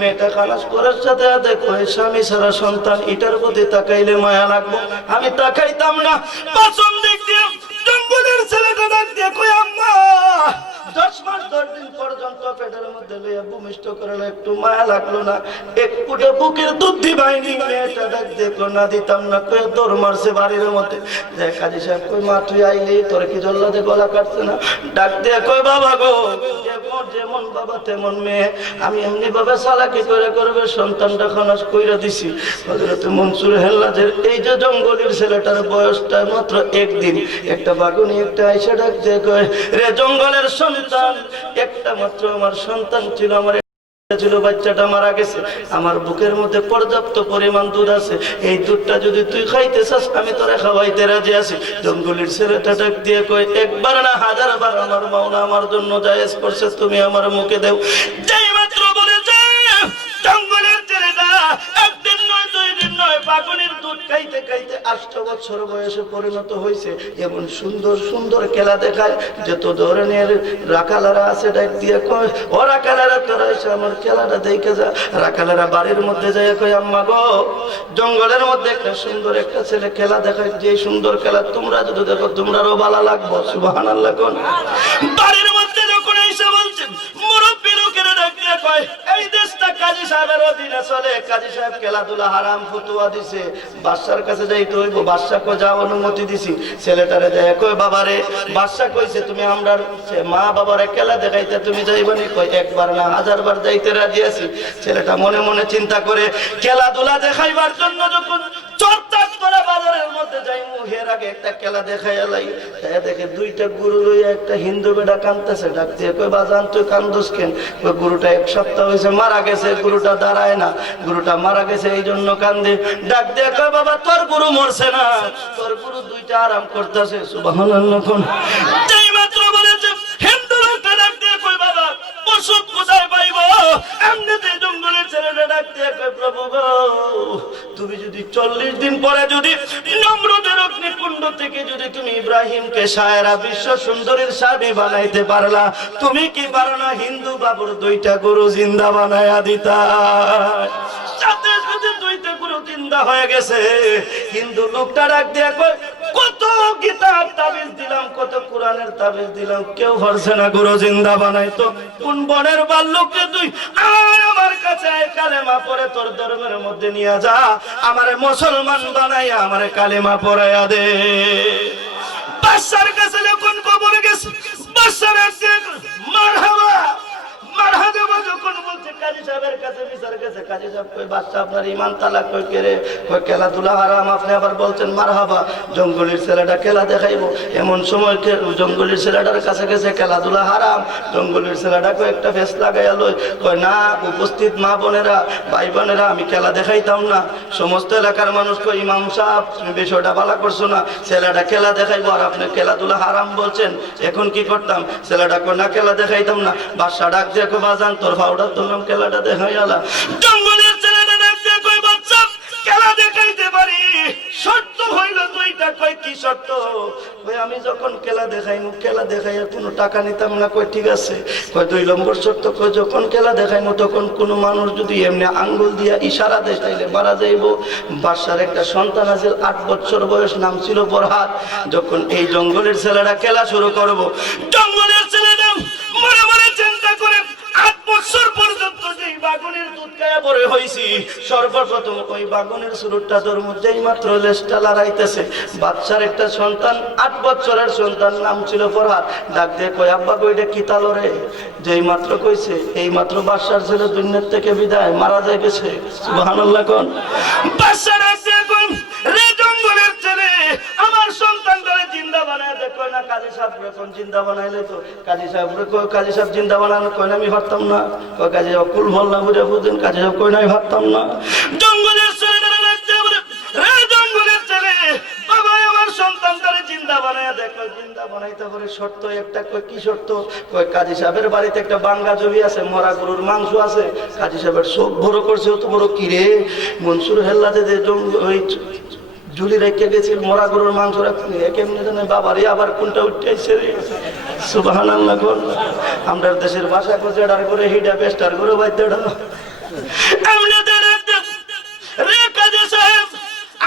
মেয়েটা খালাস করার সাথে সাথে কয় স্বামী ছাড়া সন্তান, এটার প্রতি তাকাইলে মায়া লাগবো, আমি তাকাইতাম না। পাঁচম দিক দিয়ে জঙ্গলের ছেলেটা ডাক দিয়ে কয় আম্মা 10 মাস 10 দিন পর্যন্ত পেটের মধ্যে লইয়া ভূমিষ্ঠ করলে একটু মায়া লাগলো না? এক ফুটে বুকের দুধ দিবাইনি। মেয়েটা ডাক দেখো না দিতাম না, কয়ে দৌড় মারছে বাড়ির মধ্যে। কাজী সাহেব কই মা তুই আইলি, তোর কি জল্লাদে গলা কাটছে না? ডাক দিয়ে কই বাবা গো, যেমন বাবা তেমন মেয়ে, আমি এমনি ভাবে চালাকি করে করবে সন্তানটা খালাস কইরা দিছি। হযরত মনসুর হেল্লাজের এই যে জঙ্গলের ছেলেটার বয়সটা মাত্র 1 দিন। একটা বাগুনি একটা আইসা ডাক দিয়ে কয় রে জঙ্গলের সন্তান, একটা মাত্র আমার সন্তান ছিল, আমার ছিল, বাচ্চাটা মারা গেছে, আমার বুকের মধ্যে পর্যাপ্ত পরিমাণ দুধ আছে, এই দুধটা যদি তুই খাইতে চাস আমি তোরে খাওয়াইতে রাজি আছি। জঙ্গলের ছেলেটা ডাক দিয়ে কয় একবার না 1000 বার আমার মাওলা আমার জন্য জায়েজ করছে, তুমি আমার মুখে দেও। যেই মাত্র বলেছে জঙ্গলের ছেলেটা 1 দিন নয় 2 দিন নয় বাগুনের দুধ খাইতে খাইতে 8 বছর বয়সে পরিণত হয়েছে। এমন সুন্দর সুন্দর খেলা দেখায়, যত ধরনের রাখালারা আছে ডাক দিয়ে কয় ও রাখালারা তোরা এসে আমার খেলাটা দেখে যা। রাখালারা বাড়ির মধ্যে যায় কয় আম্মা গো, জঙ্গলের মধ্যে একটা সুন্দর একটা ছেলে খেলা দেখায়, যে সুন্দর খেলা তোমরা যদি দেখো তোমরাও ভালো লাগবো। সুবহানাল্লাহ কোন বাড়ির মধ্যে যখন এসে বলছেন মুরব্বী লোকেরা ডাক দিয়ে কয় এই দেশটা কাজী সাহেবের অধীনে চলে, কাজী সাহেব খেলাধুলা হারাম ফতোয়া দিছে, বাদশার কাছে যাইতে হইব। বাদশা কো যা অনুমতি দিছি। ছেলেটারে যায় কয় বাবারে বাদশা কইছে তুমি আমরার মা বাবারে খেলা দেখাইতে তুমি যাইবানি? কয় একবার না 1000 বার যাইতে রাজি আছি। ছেলেটা মনে মনে চিন্তা করে খেলাধুলা দেখাইবার জন্য যখন চটচট করে বাজারের মধ্যে যাই, মুহের আগে একটা খেলা দেখাইয়া লাই, দেখে 2টা গরু লইয়া একটা হিন্দু বেটা কাঁদতেছে। ডাক দিয়ে কই বাজান তুই কান্দোস কেন? কই গরুটা 1 সপ্তাহ হয়েছে মারা গেছে, গরুটা দাঁড়ায় না, গরুটা মারা গেছে এই জন্য কান্দে। ডাক দিয়ে কই বাবা তোর গরু মরছে না, তোর গরু 2টা আরাম করতেছে। সুবহানাল্লাহ কোন যেই মাত্র বলেছে হিন্দু লোকটা ডাক দিয়ে কই বাবা ওষুধ কোথায় পাইব? এমনিতে জঙ্গলের ছেলেটা ডাক দিয়ে কই প্রভু গো, তুমি যদি 40 দিন পরে যদি নমরুদের অগ্নিকুণ্ড থেকে যদি তুমি ইব্রাহিমকে সায়রা বিশ্ব সুন্দরীর স্বামী বানাইতে পারলা, তুমি কি পারো না হিন্দু বাবুর 2টা গরু জিন্দা বানায়া দিতা? সাথে সাথে 2টা গরু জিন্দা হয়ে গেছে। হিন্দু লোকটা ডাক দিয়ে কয় কত গীতার তাবিজ দিলাম, কত কোরআনের তাবিজ দিলাম, কেউ হরছে না গরু জিন্দা বানাইতো। কোন বনের বাল্যকে তুই আর আমার কাছে আয়, কালেমা পড়ে তোর ধর্মের মধ্যে নিয়ে যা, আমারে মুসলমান বানাইয়া আমারে কালেমা পড়াইয়া দে। বাদশার কাছে যখন খবর গেছে, বাদশার কাছে মারহাবা মারহাবা যখন বলছে কাজী সাহেবের কাছে বিচার গেছে, কাজী সাহেব কই বাদশা আপনার ঈমান তালাক কই কেরে? কই খেলাধুলা হারাম, আপনি আবার বলছেন মারহাবা, জঙ্গলের ছেলেটা খেলা দেখাইবো। এমন সময় জঙ্গলের ছেলেটার কাছে গেছে খেলাধুলা হারাম। জঙ্গলের ছেলেটা কই একটা ফেস লাগাইয়া লই, কয় না উপস্থিত মা বোনেরা ভাই বোনেরা আমি খেলা দেখাইতাম না। সমস্ত এলাকার মানুষ কই ইমাম সাহেব তুমি বিষয়টা ভালো করছো না, ছেলেটা খেলা দেখাইবো আর আপনি খেলাধুলা হারাম বলছেন, এখন কি করতাম? ছেলেটা কই না খেলা দেখাইতাম না। বাদশা ডাক দিয়ে কই বাজান তোর ফাউডা তুললাম খেলাটা দেখাইয়ালা। জঙ্গলের ছেলেটা ডাক দিয়ে কই বাচ্চা খেলা দেখাইতে পারি, শর্ত হইল 2টা। কই কি শর্ত? কই আমি যখন খেলা দেখাইমু, খেলা দেখাইয়া কোনো টাকা নিতাম না। কই ঠিক আছে। কই 2 নম্বর শর্ত, কই যখন খেলা দেখাইমু তখন কোনো মানুষ যদি এমনি আঙ্গুল দিয়া ইশারা দেয় তাইলে মারা যাইব। বাদশার একটা সন্তান আছে 8 বছর বয়স, নাম ছিল ফরহাদ। যখন এই জঙ্গলের ছেলেটা খেলা শুরু করব, জঙ্গলের ছেলেটা মনে মনে চিন্তা করে 8 বছর পর্যন্ত যেই বাগুনের দুধ খায়া বড় হইছি, সর্বপ্রথম ওই বাগুনের শুরুটা ধর্ম যেই মাত্র লেজটা লড়াইতেছে। বাদশার একটা সন্তান 8 বছরের সন্তান, নাম ছিল ফরহাদ। ডাক দিয়ে কই আব্বা কইটা কি তালো রে? যেই মাত্র কইছে এই মাত্র বাদশার ছেলে দুনিয়া থেকে বিদায়, মারা যায় গেছে। সুবহানাল্লাহ কোন বাদশা ডাক দিয়ে কই রে কয় না কাজী সাহেব কোন জিন্দা বানাইলে তো কাজী সাহেব কাজী সাহেব জিন্দা বানানো কয় না আমি ভাবতাম না, কয় কাজী সাহেব কুল ভল্লা ঘুরে বুঝেন, কাজী সাহেব কয় না আমি ভাবতাম না। জঙ্গলের ছেলেরা লাগছে বলে, রে জঙ্গলের ছেলে বাবা আমার সন্তান তারে জিন্দা বানায় দেখো, জিন্দা বানাইতে পারে শর্ত একটা, কয় কি শর্ত, কয় কাজী সাহেবের বাড়িতে একটা বাঙ্গা জমি আছে, মরা গরুর মাংস আছে, কাজী সাহেবের চোখ বড় করছে, অত বড় কিরে মনসুর হেল্লাতে যে ওই ঝুলি রেখে গেছিল মরা গরুর মাংস রাখতে কেমনি জানে বাবারে আবার কোনটা উঠেছে রে, সুবহানাল্লাহ। আমরা দেশের ভাষা কোচেডার করে হিডা বেস্টার করে বাইতেডা আমনেদের রে কাজী সাহেব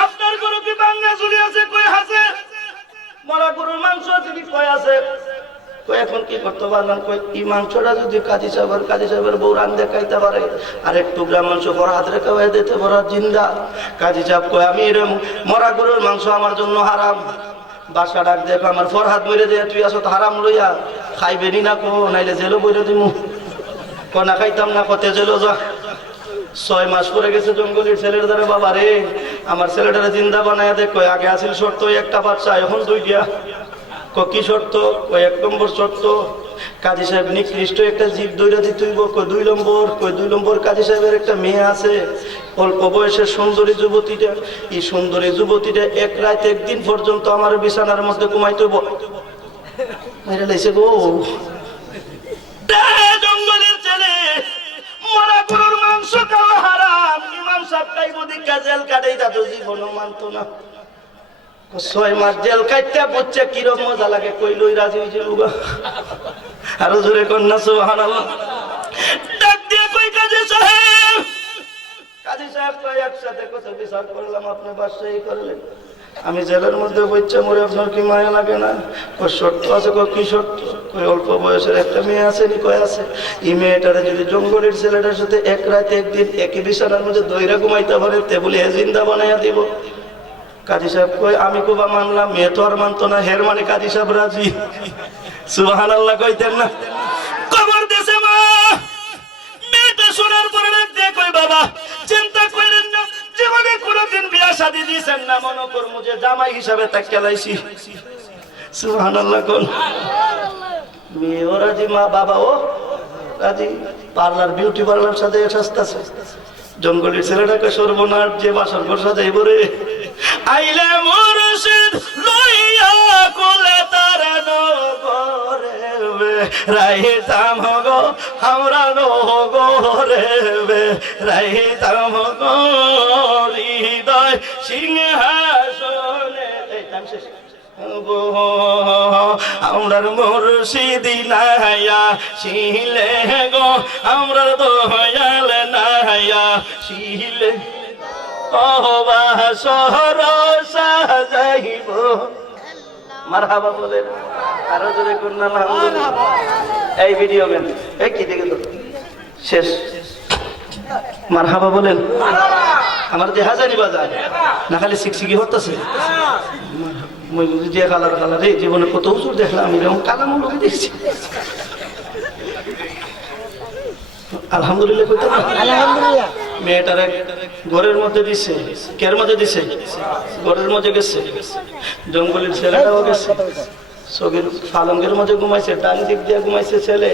আপনার গরু কি বাঙ্গা ঝুলি আছে, কই আছে, মরা গরুর মাংস আছে কি, কই আছে, কই এখন কি করতে পারলাম, কই এই মাংসটা যদি কাজী সাহেবের বউ রান্ধে খাইতে পারে আর একটু গ্রাম মাংস ফরহাদ রেখে হয়ে দিতে ফরহাদ জিন্দা। কাজী সাহেব কই আমি এরকম মরা গরুর মাংস আমার জন্য হারাম, বাসা ডাক দেখো আমার ফরহাদ বইরে দিয়ে তুই আসো হারাম লইয়া খাইবেনি না, কো নাইলে জেলও বইরে দিমু, কো না খাইতাম না, কতে জেলও যা। 6 মাস পরে গেছে জঙ্গলের ছেলের দ্বারা, বাবা রে আমার ছেলেটারে জিন্দা বানায় দেখ, কই আগে আসিল শর্ত একটা বাচ্চা এখন 2টা, কি শর্ত, কই 1 নম্বর শর্ত কাজী সাহেব নিকৃষ্ট একটা জীব দৈরা দিতেইব, কই 2 নম্বর কাজী সাহেবের একটা মেয়ে আছে অল্প বয়সের সুন্দরী যুবতীটা, এই সুন্দরী যুবতীটা 1 রাত 1 দিন পর্যন্ত আমার বিছানার মধ্যে ঘুমাইতে মেরে লাইছে গো। জঙ্গলের ছেলে মরা গরুর মাংস খাওয়া হারাম, ইমাম সাহেব খাইব দিকা জেল কাটাই তা তো জীবনও মানতো না। 6 মাস জেল কাটতে বুঝছে কিরম মজা লাগে, কইলই রাজি হয়েছে লুগা। আরো জোরে কন্যা সুবহানাল্লাহ। ডাক দিয়ে কই কাজী সাহেব কই একসাথে কত বিচার করলাম আপনি বাদশাহী করলেন, আমি জেলের মধ্যে বইচ্ছা মরে আপনার কি মায়া লাগে না, কই শর্ত আছে, কই কি শর্ত, কই অল্প বয়সের একটা মেয়ে আছে নি, কই আছে, এই মেয়েটারে যদি জঙ্গলের ছেলেটার সাথে 1 রাত 1 দিন একই বিছানার মধ্যে দইরা ঘুমাইতে পারে তে বলে জিন্দা বানাইয়া দিব। কাজী সাহেব কই আমি কুবা মানলাম, মেয়ে তো আর মানতো না, হের মানে কাজী সাহেব রাজি, সুবহানাল্লাহ কইতেন না। খবর দেশে মা মেয়েটা শোনার পরে দেখতে কই বাবা চিন্তা করেন না, জীবনে কোনোদিন বিয়া শাদী দিয়েছেন না, মনে করমু যে জামাই হিসাবে তাকে খেলাইছি, সুবহানাল্লাহ কোন মেয়ে ও রাজি, মা বাবা ও রাজি, পার্লার বিউটি পার্লার সাথে সস্তাছে। জঙ্গলের ছেলেটাকে সর্বনাশ যে বাসর ঘর সাজাইব রে, আইলে মুর্শিদ লইয়া কোলে তার নগরে রাইতাম গো আমরা নগরে রাইতাম গো হৃদয় সিংহাসনে। আমরার মুর্শিদি নাইয়া শিলে গো আমরার দয়াল নাইয়া শিলে সাজাইব। মারহাবা বলেন আরো জোরে করুন আলহামদুলিল্লাহ। এই ভিডিও গেম এই কি দেখে তো শেষ, মারহাবা বলেন। আমার দেখা জানি বাজার না খালি শিখশিখি হতেছে, যে কালার কালার এই জীবনে কত উঁচুর দেখলাম, এরকম কালাম লোকে দেখছি। আলহামদুলিল্লাহ কইতে আলহামদুলিল্লাহ। মেয়েটার ঘরের মধ্যে দিছে, কের মধ্যে দিছে, ঘরের মধ্যে গেছে, জঙ্গলের ছেলেটাও গেছে, সগির পালঙ্গের মধ্যে ঘুমাইছে, ডান দিক দিয়ে ঘুমাইছে ছেলে,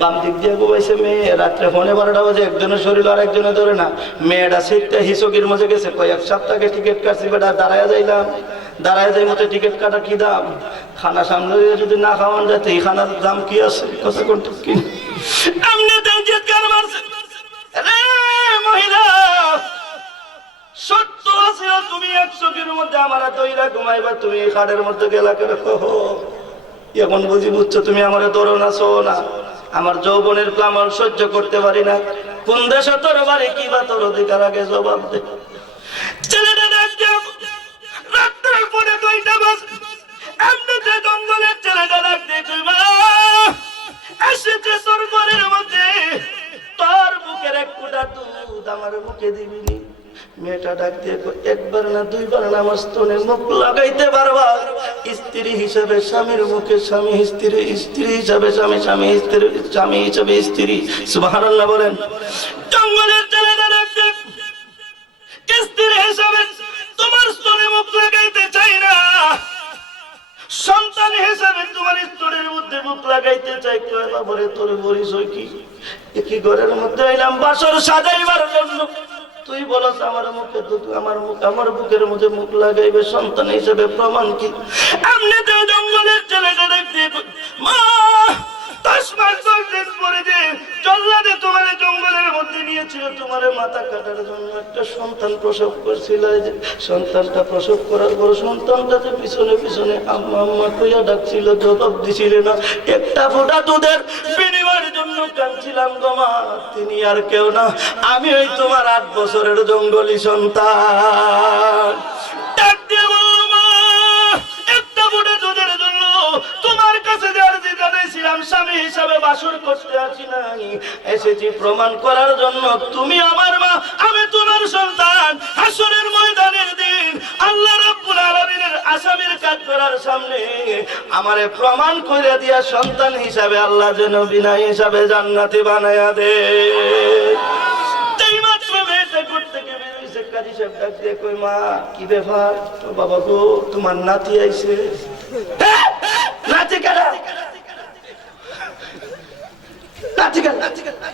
বাম দিক দিয়ে ঘুমাইছে মেয়ে। রাত্রে 12:30 বাজে একজনের শরীর আর একজনে ধরে না, মেয়েটা সেটা হিসকির মধ্যে গেছে, কয় 1 সপ্তাহে টিকিট কাটছি বেটা, দাঁড়ায় যাইলাম, দাঁড়ায় যাই মতো টিকিট কাটা কি দাম, খানা সামনে যদি না খাওয়ান যায় এই খানার দাম কি আছে, কথা কোনটা কি আমনে দেঞ্জিত গান মারছে রে মহিলা। সত্য আছে তুমি 100 মধ্যে আমার দইরা ঘুমাইবা, তুমি এই খাটের মধ্যে গেলা কেন, এখন বুঝি বুঝছো তুমি আমার ধরো না ছো না, আমার যৌবনের প্লামন সহ্য করতে পারি না, কোন দেশে তোর বাড়ি কি বা তোর অধিকার আগে জবাব দে। ছেলেটা রাত্রের পরে 2টা বাজে এমনিতে জঙ্গলের ছেলেটা রাখতে কইবা এসেছে তোর ঘরের মধ্যে, তোর বুকের 1 ফুটা দুধ আমার মুখে দিবিনি। মেয়েটা ডাক দিয়ে একবার না 2বার না আমার স্তনে মুখ লাগাইতে পারবা, স্ত্রী হিসাবে স্বামীর মুখে স্বামী, স্ত্রী স্ত্রী হিসাবে স্বামী, স্বামী স্ত্রী স্বামী হিসাবে স্ত্রী। সুবহানাল্লাহ বলেন। জঙ্গলের ছেলেটা ডাক দিয়ে স্ত্রী হিসাবে তোমার স্তনে মুখ লাগাইতে চাই না, সন্তান হিসেবে তোমার স্তরের মধ্যে মুখ লাগাইতে চাই, কয় বাবারে তোর পরিচয় কি? কি ঘরের মধ্যে এলাম বাসর সাজাইবার জন্য, তুই বলস আমার মুখে আমার বুকের মধ্যে মুখ লাগাইবে, সন্তান হিসেবে প্রমাণ কি? এমনিতে জঙ্গলের ছেলেটা দেখতে মা 10 মাস 10 দিন পরে যে জল্লাদে তোমার জঙ্গলের মধ্যে নিয়েছিল তোমার মাথা কাটার জন্য, একটা সন্তান প্রসব করছিল। যে সন্তানটা প্রসব করার পর সন্তানটা যে পিছনে পিছনে আম্মা আম্মা কইয়া ডাকছিল, জবাব দিছিল না। একটা ফোঁটা দুধের বিনিময়ের জন্য কাঁদছিলাম গো মা, তিনি আর কেউ না, আমি ওই তোমার 8 বছরের জঙ্গলি সন্তান। ডাক দিয়ে বলল মা, একটা ফোঁটা দুধের জন্য তোমার কাছে যে আরজি জানাইছিলাম, স্বামী হিসাবে বাসর করতে আসি নাই, এসেছি প্রমাণ করার জন্য তুমি আমার মা, আমি তোমার সন্তান। হাসরের ময়দানের দিন আল্লাহ রাব্বুল আলামিনের আসামির কাঠ করার সামনে আমারে প্রমাণ করে দিয়া সন্তান হিসাবে আল্লাহ যেন বিনা হিসাবে জান্নাতি বানায়া দে। তাই মাত্র মেয়েটা ঘর থেকে বের হইছে, কাজী সাহেব ডাক দিয়ে কই মা কি ব্যাপার? তো বাবা গো তোমার নাতি আইছে। নাতি কারা?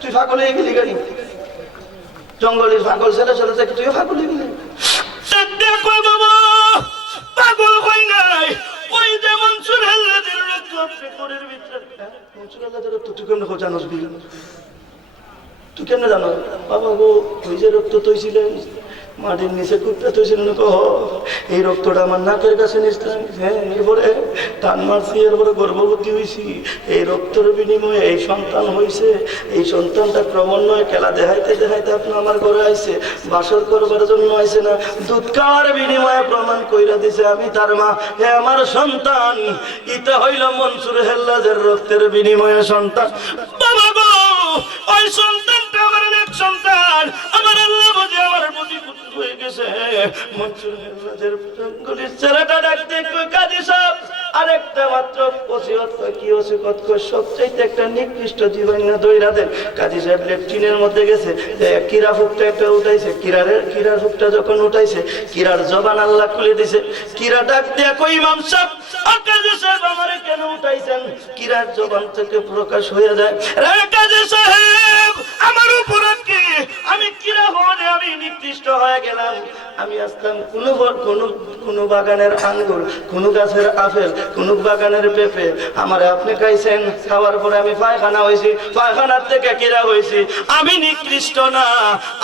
তুই পাগল হয়ে গেলি গাড়ি, জঙ্গলের পাগল ছেলে ছেলে থেকে তুই পাগল হয়ে গেলি? পাগল হই নাই, ওই যে মনসুর আল্লাহদের রক্ত পেপরের ভিতরে। মনসুর আল্লাহদের রক্ত তুই কেমন জানোস? তুই কেমন জানো? বাবা গো ওই যে রক্ত তৈছিলেন মাটির নিচে কুপটা তৈছিলেন, এই রক্তটা আমার নাকের কাছে নিচ্ছিলাম। হ্যাঁ, এরপরে টান মারছি, এরপরে গর্ভবতী হয়েছি, এই রক্তের বিনিময়ে এই সন্তান হয়েছে। এই সন্তানটা ক্রমান্বয়ে খেলা দেখাইতে দেখাইতে আপনি আমার ঘরে আইছে, বাসর করবার জন্য আইছে না, দুধ খাওয়ার বিনিময়ে প্রমাণ কইরা দিছে আমি তার মা। হে আমার সন্তান, ইটা হইল মনসুর হেল্লাজের রক্তের বিনিময়ে সন্তান। বাবা গো ওই সন্তানটা আমার এক সন্তান, আমার আল্লাহ বুঝে আমার প্রতি হয়ে গেছে। মনসুর হেল্লাজের জঙ্গলের ছেলেটা ডাকতে কই কাজী সাহেব আরেকটা মাত্র ওসিয়ত কয়। কি ওসিয়ত কয়? সবচাইতে একটা নিকৃষ্ট জীবন না দইরা দেন। কাজী সাহেব লেফটিনের মধ্যে গেছে, কিরা ফুকটা একটা উঠাইছে, কিরার ফুকটা যখন উঠাইছে কিরার জবান আল্লাহ খুলে দিছে। কিরা ডাক দিয়া কই ইমাম সাহেব কাজী সাহেব আমারে কেন উঠাইছেন? কিরার জবান থেকে প্রকাশ হয়ে যায়, রে কাজী সাহেব আমার উপর কি আমি কিরা হয়ে আমি নিকৃষ্ট হয়ে গেলাম? আমি আসলাম কোন বাগানের আঙ্গুর, কোন গাছের আপেল, কোন বাগানের পেঁপে, আমারে আপনি খাইছেন। খাওয়ার পরে আমি পায়খানা হয়েছি, পায়খানার থেকে কিরা হয়েছি। আমি নিকৃষ্ট না,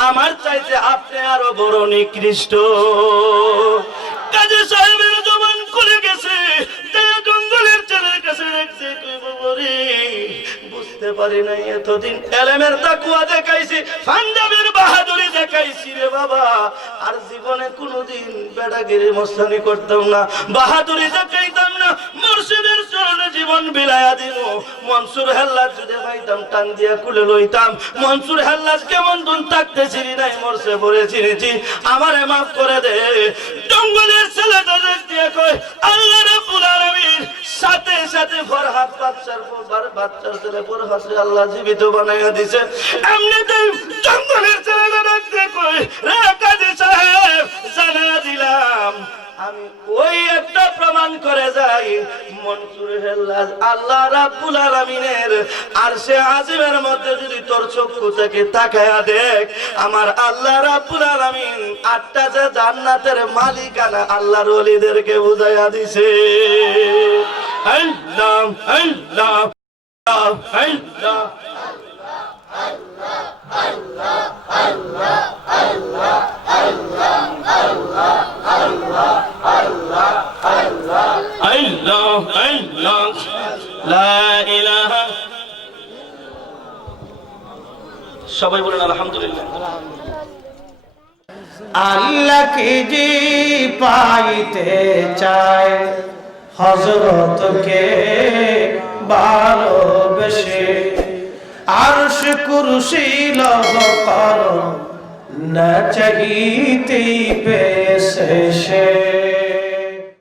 আমার চাইতে আপনি আরো বড় নিকৃষ্ট। কাজী সাহেবের জবান খুলে গেছে, জঙ্গলের ছেলের কাছে রেখেছে। বুঝতে পারি নাই এতদিন এলেমের তাকুয়া দেখাইছি, পাঞ্জাবের বাহাদুরি দেখাইছি রে বাবা, আর জীবনে কোনোদিন বেড়াগিরি মস্তানি করতাম না, বাহাদুরি দেখাইতাম না, মুর্শিদের চরণে জীবন বিলায়া দিব। মনসুর হেল্লাজ যদি পাইতাম টান দিয়া কুলে লইতাম। মনসুর হেল্লাজ কেমন দিন থাকতে চিনি নাই, মরছে পরে চিনেছি, আমারে মাফ করে দে। জঙ্গলের ছেলেটা দিয়ে কয় আল্লাহ রাব্বুল আলামিন সাথে সাথে ফরহাদ বাচ্চার ছেলে ফরহাদকে আল্লাহ জীবিত বানাইয়া দিছে। এমনিতেই জঙ্গলের ছেলেটা দিয়ে কয় রে কাজী সাহেব জানা দিলাম আমি ওই একটা প্রমাণ করে যাই, মনসুর হেল্লাজ আল্লাহ রাব্বুল আলামিনের আরশে আজিমের মধ্যে যদি তোর চক্ষু থেকে তাকায়া দেখ, আমার আল্লাহ রাব্বুল আলামিন 8টা যে জান্নাতের মালিকানা আল্লাহর ওলিদেরকে বুঝাইয়া দিছে। আল্লাহ আল্লাহ আল্লাহ সবাই বলেন আলহামদুলিল্লাহ। আল্লাহকে যে পাইতে চায় হযরতকে ভালোবেসে, আরশ কুরসি লৌহ কলম না চাইতেই পেয়েছে সে।